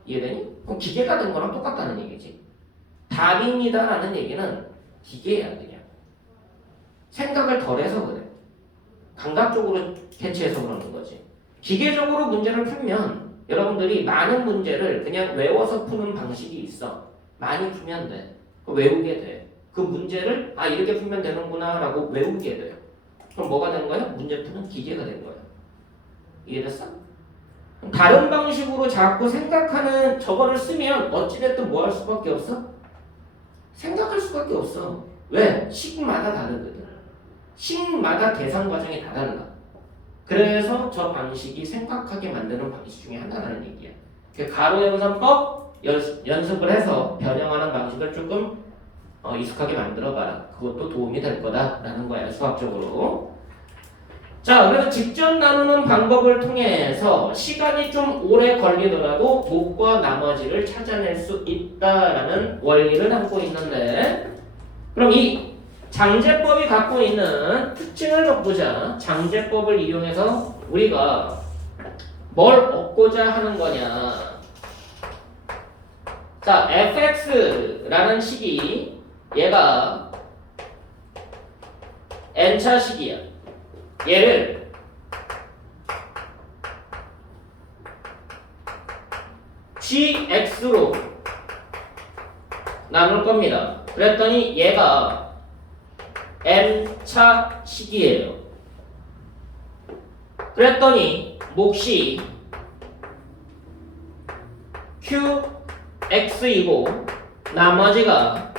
이해되니? 그럼 기계가 된 거랑 똑같다는 얘기지. 달인이다라는 얘기는 기계야 그냥. 생각을 덜해서 그래. 감각적으로 캐치해서 그러는 거지. 기계적으로 문제를 풀면 여러분들이 많은 문제를 그냥 외워서 푸는 방식이 있어. 많이 풀면 돼. 외우게 돼. 그 문제를 아 이렇게 풀면 되는구나 라고 외우게 돼. 그럼 뭐가 되는 거야? 문제 푸는 기계가 된 거야. 이해됐어? 다른 방식으로 자꾸 생각하는 저거를 쓰면 어찌됐든 뭐 할 수밖에 없어? 생각할 수밖에 없어. 왜? 식마다 다르거든. 식마다 계산 과정이 다 달라. 그래서 저 방식이 생각하게 만드는 방식 중에 하나라는 얘기야. 가로연산법 연습을 해서 변형하는 방식을 조금 익숙하게 만들어봐라. 그것도 도움이 될 거다라는 거야 수학적으로. 자, 그래서 직접 나누는 방법을 통해서 시간이 좀 오래 걸리더라도 목과 나머지를 찾아낼 수 있다라는 원리를 담고 있는데, 그럼 이 장제법이 갖고 있는 특징을 좀 보자. 장제법을 이용해서 우리가 뭘 얻고자 하는 거냐. 자, fx라는 식이 얘가 n차 식이야. 얘를 gx로 나눌 겁니다. 그랬더니 얘가 n차 식이에요. 그랬더니 몫이 qx이고 나머지가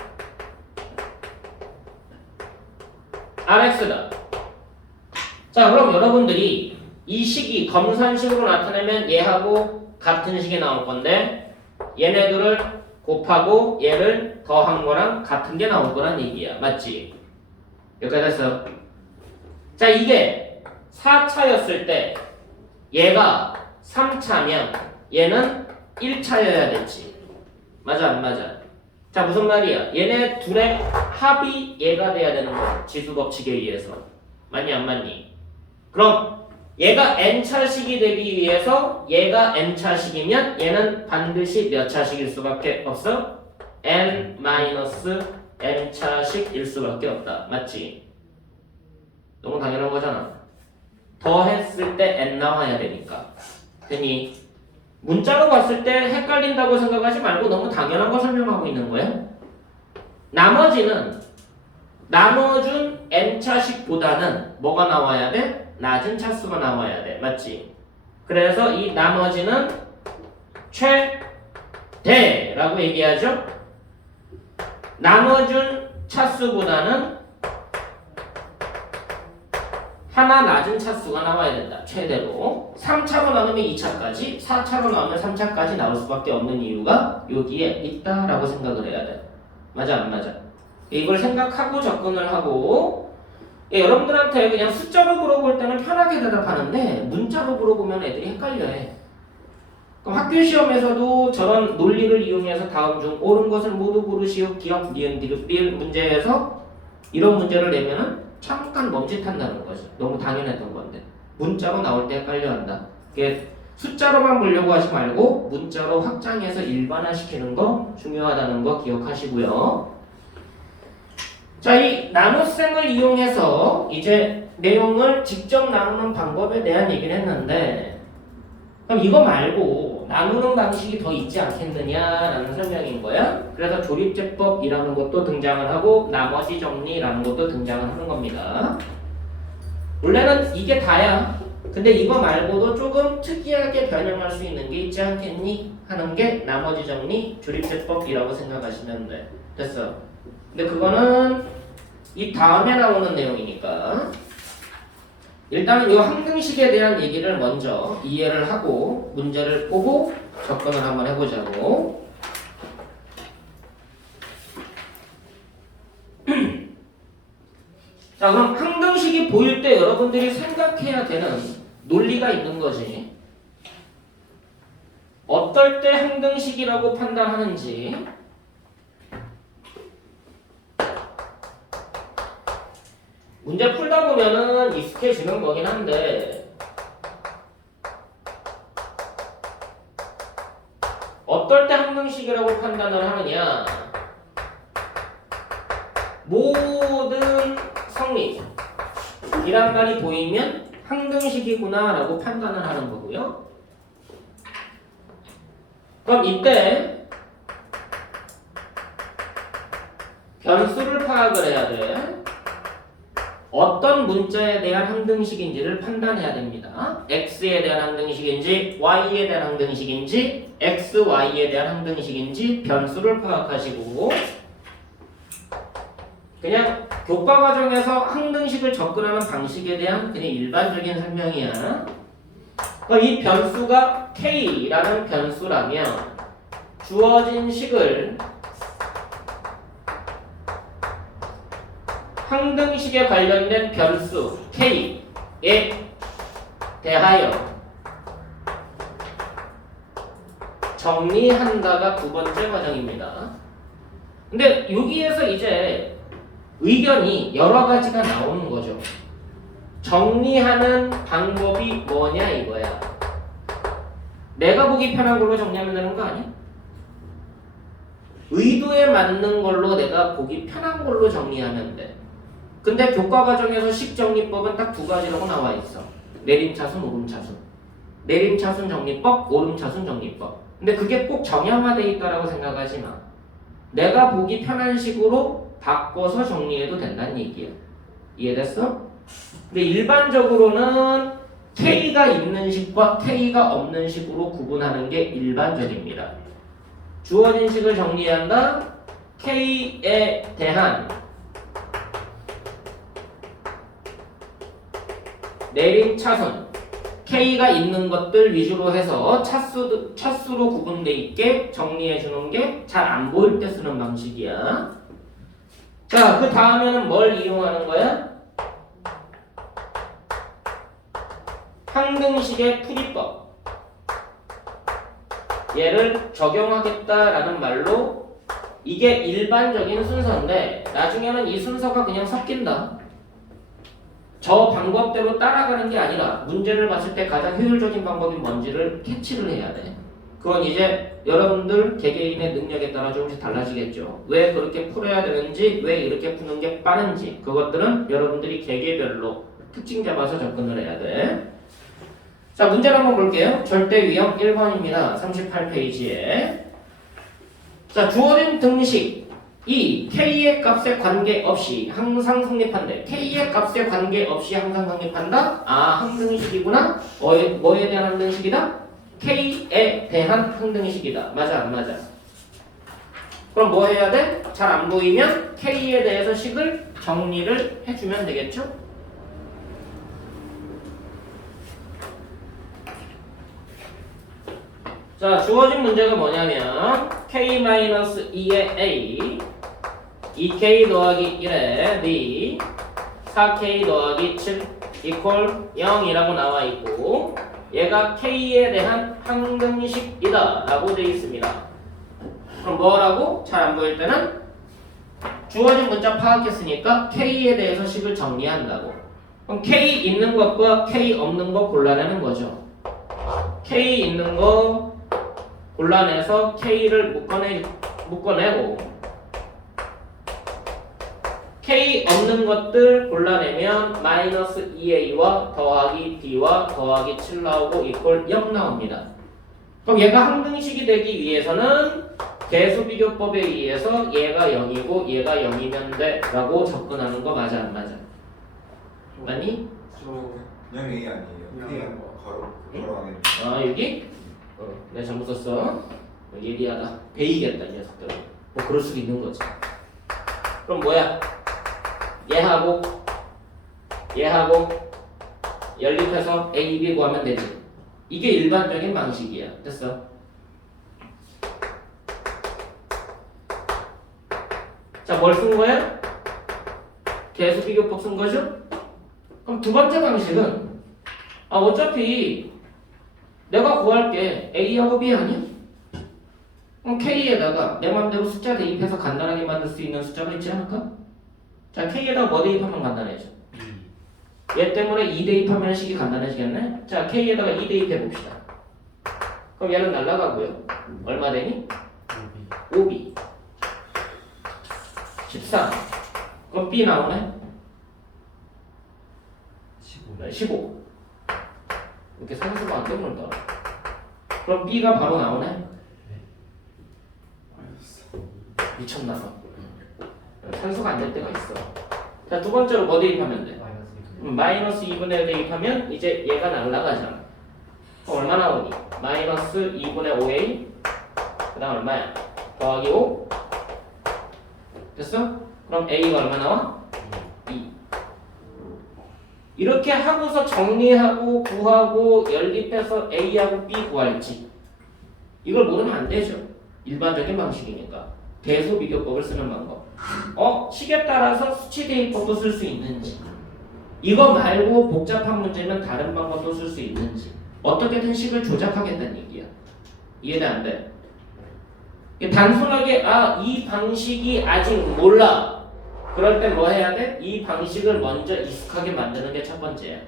rx다. 자, 그럼 여러분들이 이 식이 검산식으로 나타내면 얘하고 같은 식이 나올 건데 얘네들을 곱하고 얘를 더한 거랑 같은 게 나올 거란 얘기야. 맞지? 여기까지 됐어. 자, 이게 4차였을 때 얘가 3차면 얘는 1차여야 됐지. 맞아 안 맞아? 자, 무슨 말이야? 얘네 둘의 합이 얘가 돼야 되는 거야. 지수법칙에 의해서. 맞니 안 맞니? 그럼 얘가 n차식이 되기 위해서 얘가 n차식이면 얘는 반드시 몇 차식일 수밖에 없어? n-n차식일 수밖에 없다. 맞지? 너무 당연한 거잖아. 더했을 때 n 나와야 되니까. 되니? 문자로 봤을 때 헷갈린다고 생각하지 말고 너무 당연한 거 설명하고 있는 거야. 나머지는 나눠준 n차식보다는 뭐가 나와야 돼? 낮은 차수가 나와야 돼. 맞지? 그래서 이 나머지는 최대라고 얘기하죠. 나눠준 차수보다는 하나 낮은 차수가 나와야 된다. 최대로 3차로 나누면 2차까지 4차로 나누면 3차까지 나올 수밖에 없는 이유가 여기에 있다라고 생각을 해야 돼. 맞아 안 맞아? 이걸 생각하고 접근을 하고 여러분들한테 그냥 숫자로 물어볼 때는 편하게 대답하는데 문자로 물어보면 애들이 헷갈려해. 그럼 학교 시험에서도 저런 논리를 이용해서 다음 중 옳은 것을 모두 고르시오. 기억, 니은, 디귿, 리을 문제에서 이런 문제를 내면은 잠깐 멈칫한다는 거지. 너무 당연했던 건데 문자로 나올 때 헷갈려한다. 숫자로만 보려고 하지 말고 문자로 확장해서 일반화시키는 거 중요하다는 거 기억하시고요. 자, 이 나눗셈을 이용해서 이제 내용을 직접 나누는 방법에 대한 얘기를 했는데 그럼 이거 말고 나누는 방식이 더 있지 않겠느냐라는 설명인 거야. 그래서 조립제법이라는 것도 등장을 하고 나머지 정리라는 것도 등장을 하는 겁니다. 원래는 이게 다야. 근데 이거 말고도 조금 특이하게 변형할 수 있는 게 있지 않겠니? 하는 게 나머지 정리 조립제법이라고 생각하시면 돼. 됐어. 근데 그거는 이 다음에 나오는 내용이니까 일단은 이 항등식에 대한 얘기를 먼저 이해를 하고 문제를 보고 접근을 한번 해보자고. 자, 그럼 항등식이 보일 때 여러분들이 생각해야 되는 논리가 있는 거지. 어떨 때 항등식이라고 판단하는지. 문제 풀다 보면은 익숙해지는 거긴 한데 어떨 때 항등식이라고 판단을 하느냐. 모든 성립 이란 말이 보이면 항등식이구나 라고 판단을 하는 거고요. 그럼 이때 변수를 파악을 해야 돼. 어떤 문자에 대한 항등식인지를 판단해야 됩니다. x에 대한 항등식인지 y에 대한 항등식인지 x, y에 대한 항등식인지 변수를 파악하시고 그냥 교과 과정에서 항등식을 접근하는 방식에 대한 그냥 일반적인 설명이야. 이 변수가 k라는 변수라면 주어진 식을 항등식에 관련된 변수 k에 대하여 정리한다가 두 번째 과정입니다. 근데 여기에서 이제 의견이 여러 가지가 나오는 거죠. 정리하는 방법이 뭐냐 이거야. 내가 보기 편한 걸로 정리하면 되는 거 아니야? 의도에 맞는 걸로 내가 보기 편한 걸로 정리하면 돼. 근데 교과 과정에서 식정리법은 딱 두 가지라고 나와 있어. 내림차순, 오름차순. 내림차순 정리법, 오름차순 정리법. 근데 그게 꼭 정형화되어 있다라고 생각하지 마. 내가 보기 편한 식으로 바꿔서 정리해도 된다는 얘기야. 이해됐어? 근데 일반적으로는 K가 있는 식과 K가 없는 식으로 구분하는 게 일반적입니다. 주어진 식을 정리한다. K에 대한 내림차순 K가 있는 것들 위주로 해서 차수로 구분돼 있게 정리해 주는 게 잘 안 보일 때 쓰는 방식이야. 자, 그 다음에는 뭘 이용하는 거야? 항등식의 풀이법. 얘를 적용하겠다라는 말로 이게 일반적인 순서인데 나중에는 이 순서가 그냥 섞인다. 저 방법대로 따라가는 게 아니라 문제를 봤을 때 가장 효율적인 방법이 뭔지를 캐치를 해야 돼. 그건 이제 여러분들 개개인의 능력에 따라 조금씩 달라지겠죠. 왜 그렇게 풀어야 되는지, 왜 이렇게 푸는 게 빠른지 그것들은 여러분들이 개개별로 특징 잡아서 접근을 해야 돼. 자, 문제를 한번 볼게요. 절대 유형 1번입니다. 38페이지에. 자, 주어진 등식 이 K의 값에 관계없이 항상 성립한대. K의 값에 관계없이 항상 성립한다? 아, 항등식이구나. 뭐에 대한 항등식이다? K에 대한 항등식이다. 맞아 안 맞아? 그럼 뭐 해야 돼? 잘 안 보이면 K에 대해서 식을 정리를 해주면 되겠죠? 자, 주어진 문제가 뭐냐면 K-2의 A 2K 더하기 1의 B 4K 더하기 7 equal 0이라고 나와 있고 얘가 K에 대한 항등식이다 라고 되어 있습니다. 그럼 뭐라고? 잘 안 보일 때는 주어진 문자 파악했으니까 K에 대해서 식을 정리한다고. 그럼 K 있는 것과 K 없는 거 골라내는 거죠. K 있는 거 골라내서 K를 묶어내고 K 없는 것들 골라내면 마이너스 2A와 더하기 B와 더하기 7 나오고 이꼴 0 나옵니다. 그럼 얘가 항등식이 되기 위해서는 대수비교법에 의해서 얘가 0이고 얘가 0이면 돼 라고 접근하는 거 맞아 안 맞아? 맞니? 그냥 A 아니에요. 그냥 가로 안에. 아 여기? 내가 잘못 썼어. 예리하다. 베이겠다 이 녀석들. 뭐 그럴 수도 있는 거지. 그럼 뭐야? 얘하고 연립해서 A, B 구하면 되지. 이게 일반적인 방식이야. 됐어? 자, 뭘 쓴 거야? 계수비교법 쓴 거죠? 그럼 두 번째 방식은 어차피 내가 구할게 A하고 B 아니야? 그럼 K에다가 내 맘대로 숫자 대입해서 간단하게 만들 수 있는 숫자가 있지 않을까? 자, K에다가 뭐 대입하면 간단해져? 2. 얘 때문에 2 대입하면 식이 간단해지겠네? 자, K에다가 2 대입해봅시다. 그럼 얘는 날라가고요. 얼마 되니? 5B 14. 그럼 B 나오네? 15. 15. 이렇게 산수가 안 되물더라. 그럼 B가 바로 나오네? 미쳤나봐. 산수가 안 될 때가 있어. 자, 두 번째로 뭐 대입하면 돼? 마이너스 2. 마이너스 2분의 1 대입하면 이제 얘가 날라가잖아. 그럼 얼마 나오니? 마이너스 2분의 5A 그 다음 얼마야? 더하기 5 됐어? 그럼 A가 얼마 나와? 2. 이렇게 하고서 정리하고 구하고 연립해서 A하고 B 구할지 이걸 모르면 안 되죠. 일반적인 방식이니까 대소비교법을 쓰는 방법. 식에 따라서 수치 대입법도 쓸 수 있는지 이거 말고 복잡한 문제면 다른 방법도 쓸 수 있는지 어떻게든 식을 조작하겠다는 얘기야. 이해돼 안 돼? 단순하게 이 방식이 아직 몰라 그럴 땐 뭐 해야 돼? 이 방식을 먼저 익숙하게 만드는 게 첫 번째야.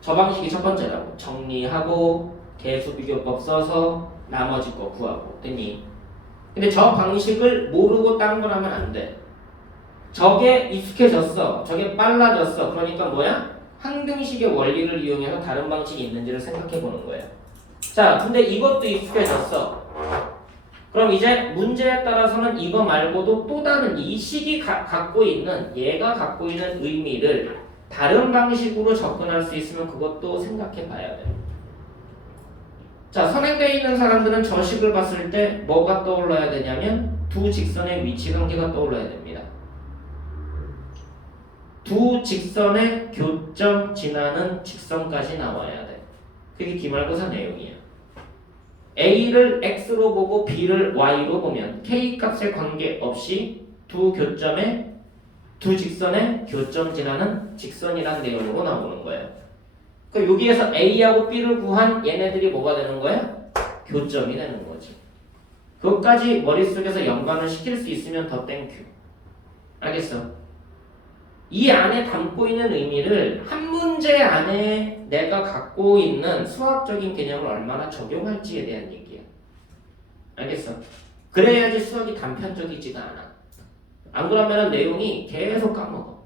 저 방식이 첫 번째라고. 정리하고 계수비교법 써서 나머지 거 구하고 됐니? 근데 저 방식을 모르고 딴 걸 하면 안 돼. 저게 익숙해졌어. 저게 빨라졌어. 그러니까 뭐야? 항등식의 원리를 이용해서 다른 방식이 있는지를 생각해 보는 거야. 자, 근데 이것도 익숙해졌어. 그럼 이제 문제에 따라서는 이거 말고도 또 다른 이 식이 갖고 있는 얘가 갖고 있는 의미를 다른 방식으로 접근할 수 있으면 그것도 생각해 봐야 돼. 자, 선행되어 있는 사람들은 저 식을 봤을 때 뭐가 떠올라야 되냐면 두 직선의 위치 관계가 떠올라야 됩니다. 두 직선의 교점 지나는 직선까지 나와야 돼. 그게 기말고사 내용이야. A를 X로 보고 B를 Y로 보면 K 값에 관계없이 두 직선의 교점 지나는 직선이라는 내용으로 나오는 거예요. 그럼 여기에서 A하고 B를 구한 얘네들이 뭐가 되는 거야? 교점이 되는 거지. 그것까지 머릿속에서 연관을 시킬 수 있으면 더 땡큐. 알겠어? 이 안에 담고 있는 의미를 한 문제 안에 내가 갖고 있는 수학적인 개념을 얼마나 적용할지에 대한 얘기야. 알겠어? 그래야지 수학이 단편적이지가 않아. 안 그러면 내용이 계속 까먹어.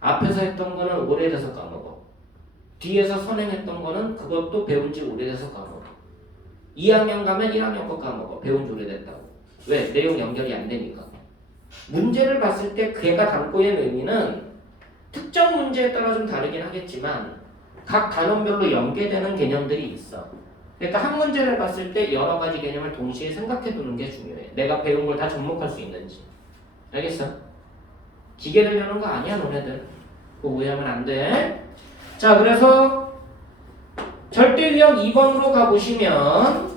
앞에서 했던 거는 오래돼서 까먹어. 뒤에서 선행했던 거는 그것도 배운 지 오래돼서 까먹어. 2학년 가면 1학년 거 까먹어. 배운 지 오래됐다고. 왜? 내용 연결이 안 되니까. 문제를 봤을 때 걔가 담고 있는 의미는 특정 문제에 따라 좀 다르긴 하겠지만 각 단원별로 연계되는 개념들이 있어. 그러니까 한 문제를 봤을 때 여러 가지 개념을 동시에 생각해 두는 게 중요해. 내가 배운 걸 다 접목할 수 있는지. 알겠어? 기계 되려는 거 아니야 너네들. 그거 오해하면 안 돼. 자, 그래서 절대 유형 2번으로 가보시면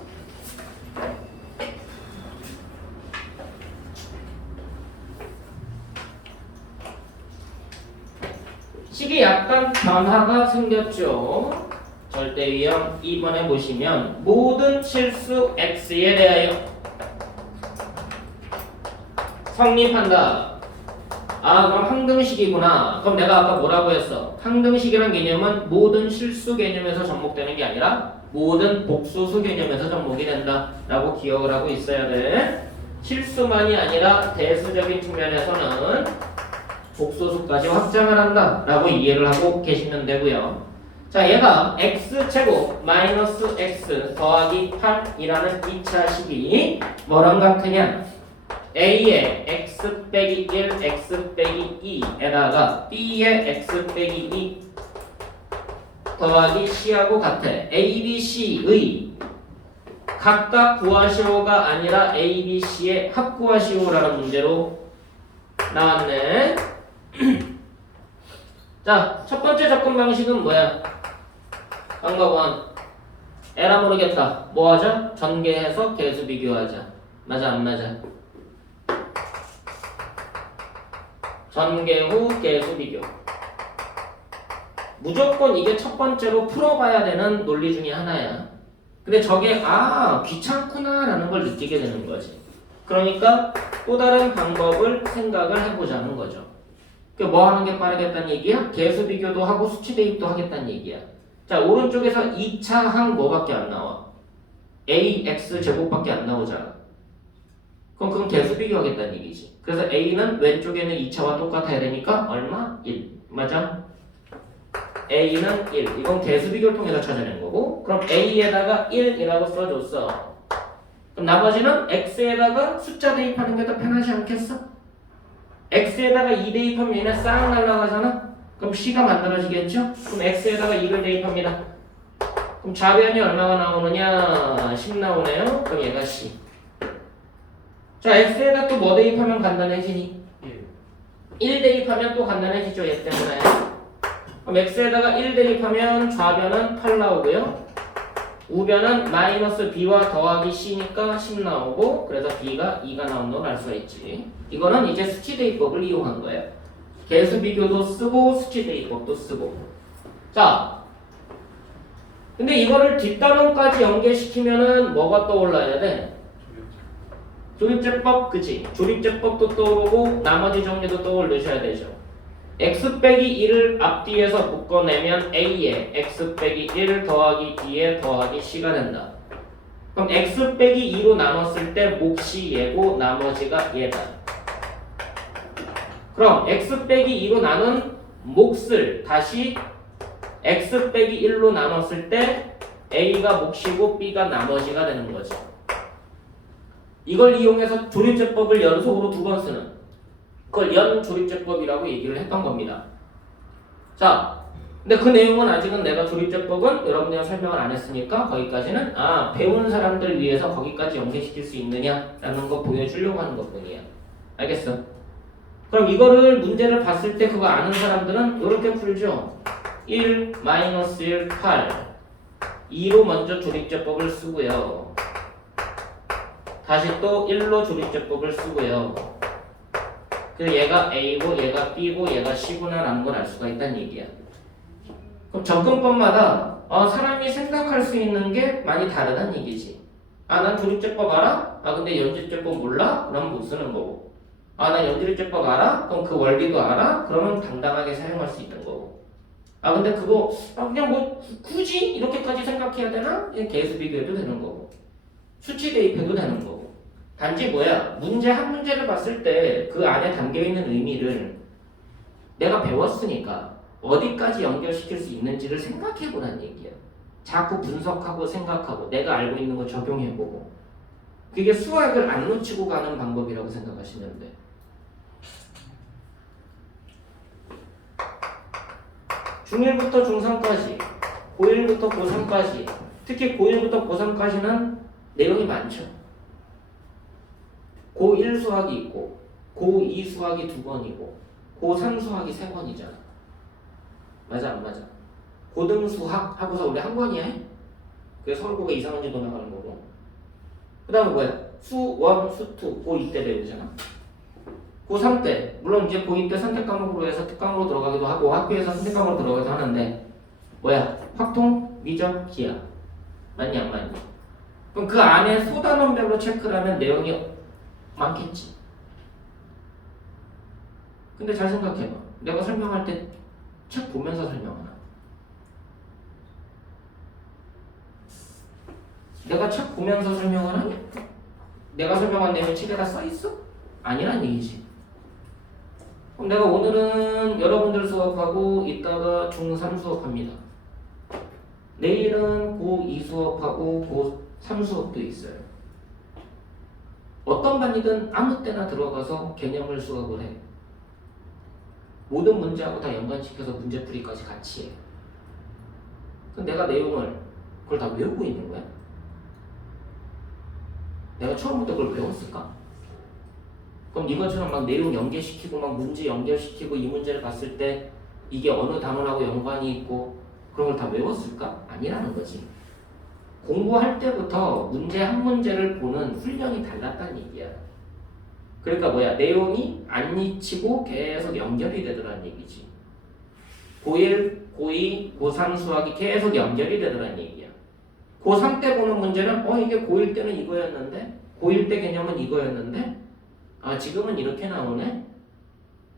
식이 약간 변화가 생겼죠. 절대 유형 2번에 보시면 모든 실수 x에 대하여 성립한다. 그럼 항등식이구나. 그럼 내가 아까 뭐라고 했어? 항등식이란 개념은 모든 실수 개념에서 접목되는 게 아니라 모든 복소수 개념에서 접목이 된다 라고 기억을 하고 있어야 돼. 실수만이 아니라 대수적인 측면에서는 복소수까지 확장을 한다 라고 이해를 하고 계시면 되고요. 자, 얘가 x제곱 마이너스 x 더하기 8이라는 2차 식이 뭐랑 같으냐? a의 x 빼기 1, x 빼기 2에다가 b의 x 빼기 2 더하기 c하고 같아. a, b, c의 각각 구하시오가 아니라 a, b, c의 합 구하시오라는 문제로 나왔네. 자, 첫 번째 접근 방식은 뭐야? 방법은 에라 모르겠다. 뭐 하자? 전개해서 개수 비교하자. 맞아 안 맞아? 전개 후 개수 비교. 무조건 이게 첫 번째로 풀어봐야 되는 논리 중에 하나야. 근데 저게 귀찮구나 라는 걸 느끼게 되는 거지. 그러니까 또 다른 방법을 생각을 해보자는 거죠. 뭐 하는 게 빠르겠다는 얘기야? 개수 비교도 하고 수치 대입도 하겠다는 얘기야. 자, 오른쪽에서 2차 항 뭐밖에 안 나와? ax 제곱밖에 안 나오잖아. 그럼 그건 개수 비교하겠다는 얘기지. 그래서 a는 왼쪽에는 2차와 똑같아야 되니까 얼마? 1. 맞아? a는 1. 이건 개수 비교를 통해서 찾아낸 거고, 그럼 a에다가 1이라고 써줬어. 그럼 나머지는 x에다가 숫자 대입하는 게 더 편하지 않겠어? x에다가 2 대입하면 얘네 싹 날라가잖아? 그럼 c가 만들어지겠죠? 그럼 x에다가 2를 대입합니다. 그럼 좌변이 얼마가 나오느냐? 10 나오네요. 그럼 얘가 c. 자, x에다 또 뭐 대입하면 간단해지니? 1 대입하면 또 간단해지죠, 얘 때문에. 그럼 x에다가 1 대입하면 좌변은 8 나오고요. 우변은 마이너스 b와 더하기 c니까 10 나오고, 그래서 b가 2가 나온 걸 알 수가 있지. 이거는 이제 수치 대입법을 이용한 거예요. 개수 비교도 쓰고 수치 대입법도 쓰고. 자, 근데 이거를 뒷단원까지 연계시키면은 뭐가 떠올라야 돼? 조립제법, 그치? 조립제법도 떠오르고 나머지 정리도 떠올리셔야 되죠. x 빼기 1을 앞뒤에서 묶어내면 a에 x 빼기 1 더하기 b에 더하기 c가 된다. 그럼 x 빼기 2로 나눴을 때 몫이 얘고 나머지가 얘다. 그럼 x 빼기 2로 나눈 몫을 다시 x 빼기 1로 나눴을 때 a가 몫이고 b가 나머지가 되는 거지. 이걸 이용해서 조립제법을 연속으로 2번 쓰는, 그걸 연조립제법이라고 얘기를 했던 겁니다. 자, 근데 그 내용은 아직은 내가 조립제법은 여러분들이랑 설명을 안 했으니까 거기까지는 배운 사람들 위해서 거기까지 연계시킬 수 있느냐라는 거 보여주려고 하는 것뿐이야. 알겠어? 그럼 이거를 문제를 봤을 때 그거 아는 사람들은 이렇게 풀죠. 1, 마이너스 1, 8 2로 먼저 조립제법을 쓰고요. 다시 또 1로 조립제법을 쓰고요. 그래서 얘가 A고 얘가 B고 얘가 C구나 라는 걸 알 수가 있다는 얘기야. 그럼 접근법마다 사람이 생각할 수 있는 게 많이 다르다는 얘기지. 난 조립제법 알아? 근데 연조립제법 몰라? 그럼 못 쓰는 거고. 난 연조립제법 알아? 그럼 그 원리도 알아? 그러면 당당하게 사용할 수 있는 거고. 근데 그거 그냥 뭐 굳이 이렇게까지 생각해야 되나? 그냥 개수 비교해도 되는 거고. 수치 대입해도 되는 거고. 단지 뭐야? 문제 한 문제를 봤을 때 그 안에 담겨있는 의미를 내가 배웠으니까 어디까지 연결시킬 수 있는지를 생각해보라는 얘기야. 자꾸 분석하고 생각하고 내가 알고 있는 거 적용해보고. 그게 수학을 안 놓치고 가는 방법이라고 생각하시면 돼. 중1부터 중3까지, 고1부터 고3까지, 특히 고1부터 고3까지는 내용이 많죠. 고1 수학이 있고 고2 수학이 2번이고 고3 수학이 3번이잖아. 맞아 안 맞아? 고등 수학 하고서 우리 한 번이야. 그게 서울고가 이상한지도 나가는 거고. 그 다음에 뭐야? 수1, 수2 고2 때 배우잖아. 고3 때 물론 이제 고2 때 선택 과목으로 해서 특강으로 들어가기도 하고 학교에서 선택 과목으로 들어가기도 하는데 뭐야? 확통, 미적, 기하. 맞니 안 맞니? 그럼 그 안에 소단원별로 체크를 하면 내용이 많겠지. 근데 잘 생각해봐. 내가 설명할 때 책 보면서 설명하나? 내가 책 보면서 설명을 하니? 내가 설명한 내용이 책에다 써있어? 아니란 얘기지. 그럼 내가 오늘은 여러분들 수업하고 이따가 중3 수업합니다. 내일은 고2 수업하고 고3 수업도 있어요. 어떤 반이든 아무 때나 들어가서 개념을 수업을 해. 모든 문제하고 다 연관시켜서 문제풀이까지 같이 해. 그럼 내가 내용을 그걸 다 외우고 있는 거야? 내가 처음부터 그걸 외웠을까? 그럼 이것처럼 막 내용 연계시키고 막 문제 연결시키고 이 문제를 봤을 때 이게 어느 단원하고 연관이 있고 그런 걸 다 외웠을까? 아니라는 거지. 공부할 때부터 문제 한 문제를 보는 훈련이 달랐다는 얘기야. 그러니까 뭐야? 내용이 안 잊히고 계속 연결이 되더라는 얘기지. 고1, 고2, 고3 수학이 계속 연결이 되더라는 얘기야. 고3 때 보는 문제는 이게 고1 때는 이거였는데 고1 때 개념은 이거였는데 지금은 이렇게 나오네?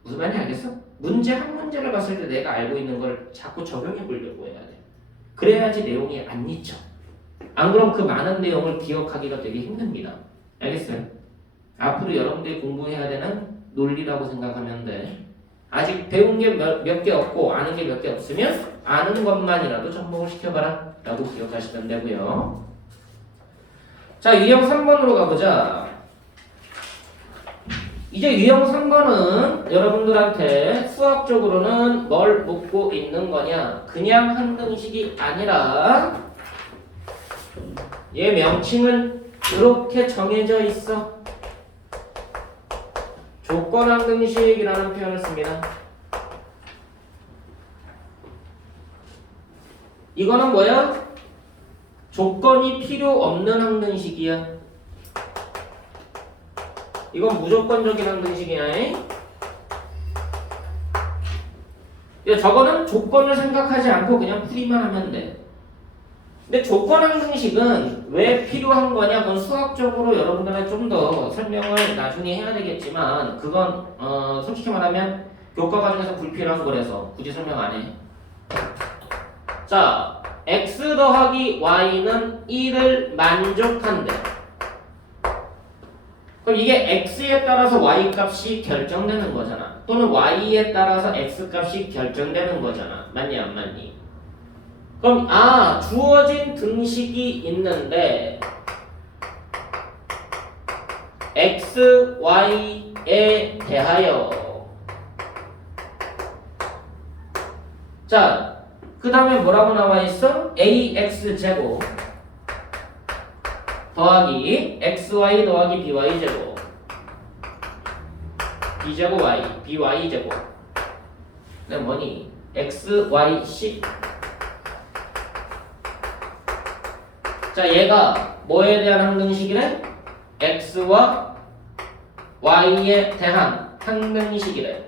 무슨 말인지 알겠어? 문제 한 문제를 봤을 때 내가 알고 있는 걸 자꾸 적용해 보려고 해야 돼. 그래야지 내용이 안 잊혀. 안 그럼 그 많은 내용을 기억하기가 되게 힘듭니다. 알겠어요? 앞으로 여러분들이 공부해야 되는 논리라고 생각하면 돼. 아직 배운 게 몇 개 없고 아는 게 몇 개 없으면 아는 것만이라도 접목을 시켜봐라 라고 기억하시면 되고요. 자, 유형 3번으로 가보자. 이제 유형 3번은 여러분들한테 수학적으로는 뭘 묻고 있는 거냐? 그냥 항등식이 아니라 얘 명칭은 이렇게 정해져 있어. 조건항등식이라는 표현을 씁니다. 이거는 뭐야? 조건이 필요 없는 항등식이야. 이건 무조건적인 항등식이야. 저거는 조건을 생각하지 않고 그냥 풀이만 하면 돼. 근데 조건항등식은 왜 필요한 거냐? 그건 수학적으로 여러분들한테 좀 더 설명을 나중에 해야 되겠지만 그건 솔직히 말하면 교과 과정에서 불필요한 거라서 굳이 설명 안 해. 자, x 더하기 y는 1을 만족한대. 그럼 이게 x에 따라서 y 값이 결정되는 거잖아. 또는 y에 따라서 x 값이 결정되는 거잖아. 맞니 안 맞니? 그럼 주어진 등식이 있는데 x, y에 대하여 자, 그 다음에 뭐라고 나와 있어? ax 제곱 더하기 xy 더하기 by 제곱 b제곱 y, by 제곱 그다음 뭐니? x, y, c. 자, 얘가 뭐에 대한 항등식이래? x와 y에 대한 항등식이래.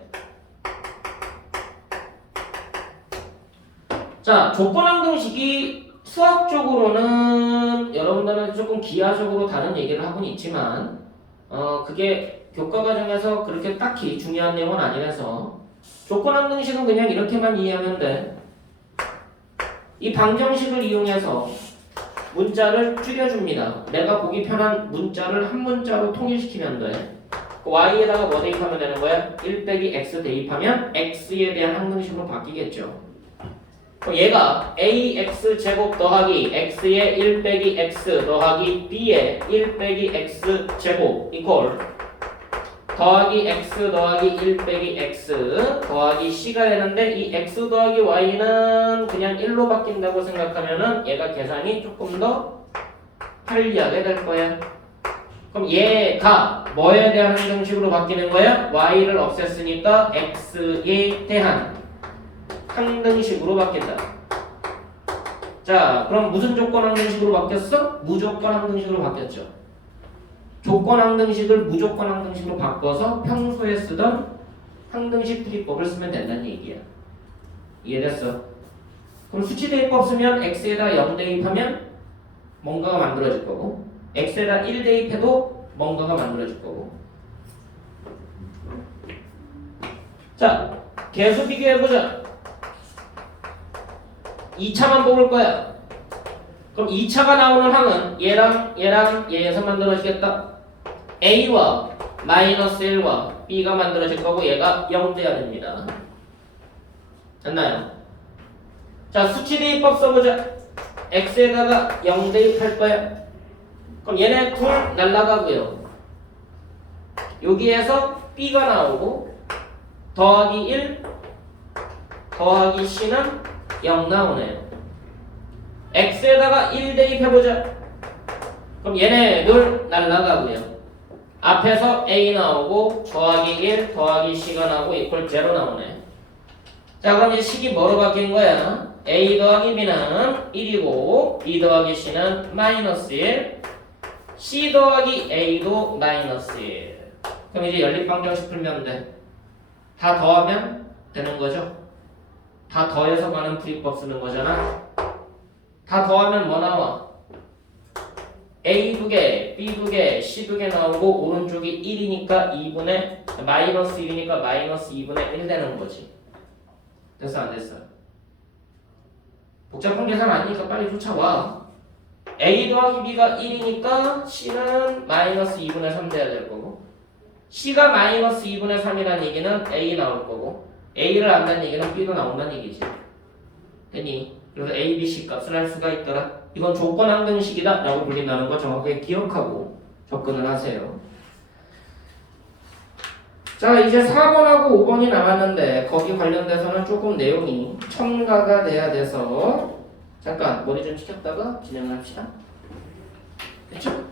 자, 조건항등식이 수학적으로는 여러분들은 조금 기하적으로 다른 얘기를 하고는 있지만 그게 교과 과정에서 그렇게 딱히 중요한 내용은 아니라서 조건항등식은 그냥 이렇게만 이해하면 돼. 이 방정식을 이용해서 문자를 줄여줍니다. 내가 보기 편한 문자를 한 문자로 통일시키면 돼. y에다가 뭐 대입하면 되는 거야? 1 빼기 x 대입하면 x에 대한 항등식으로 바뀌겠죠. 그럼 얘가 ax 제곱 더하기 x의 1 빼기 x 더하기 b의 1 빼기 x 제곱 이퀄 더하기 x 더하기 1 빼기 x 더하기 c가 되는데 이 x 더하기 y는 그냥 1로 바뀐다고 생각하면은 얘가 계산이 조금 더 편리하게 될 거야. 그럼 얘가 뭐에 대한 항등식으로 바뀌는 거야? y를 없앴으니까 x에 대한 항등식으로 바뀐다. 자, 그럼 무슨 조건 항등식으로 바뀌었어? 무조건 항등식으로 바뀌었죠. 조건 항등식을 무조건 항등식으로 바꿔서 평소에 쓰던 항등식 풀이법을 쓰면 된다는 얘기야. 이해됐어? 그럼 수치 대입법 쓰면 x에다 0 대입하면 뭔가가 만들어질 거고 x에다 1 대입해도 뭔가가 만들어질 거고. 자, 계수 비교해보자. 2차만 뽑을 거야. 그럼 2차가 나오는 항은 얘랑 얘에서 만들어지겠다. A와 마이너스 1과 B가 만들어질 거고 얘가 0돼야 됩니다. 됐나요? 자, 수치 대입법 써보자. X에다가 0 대입할 거야. 그럼 얘네 둘 날라가고요. 여기에서 B가 나오고 더하기 1 더하기 C는 0 나오네요. X에다가 1 대입해보자. 그럼 얘네 둘 날라가고요. 앞에서 A 나오고 더하기 1 더하기 C가 나오고 이퀄 0 나오네. 자, 그럼 이제 식이 뭐로 바뀐 거야? A 더하기 B는 1이고 B 더하기 C는 마이너스 1, C 더하기 A도 마이너스 1. 그럼 이제 연립방정식 풀면 돼. 다 더하면 되는 거죠? 다 더해서 가는 풀이법 쓰는 거잖아. 다 더하면 뭐 나와? A 2개, B 2개, C 2개 나오고 오른쪽이 1이니까 2분의 마이너스 1이니까 마이너스 2분의 1 되는 거지. 됐어 안 됐어? 복잡한 계산 아니니까 빨리 쫓아와. A 더하기 B가 1이니까 C는 마이너스 2분의 3 돼야 될 거고 C가 마이너스 2분의 3이라는 얘기는 A 나올 거고 A를 안다는 얘기는 B도 나온다는 얘기지. 됐니? 그래서 A, B, C 값을 할 수가 있더라. 이건 조건 항등식이다 라고 불린다는 거 정확하게 기억하고 접근을 하세요. 자, 이제 4번하고 5번이 남았는데 거기 관련돼서는 조금 내용이 첨가가 돼야 돼서 잠깐 머리 좀 식혔다가 진행을 합시다. 됐죠?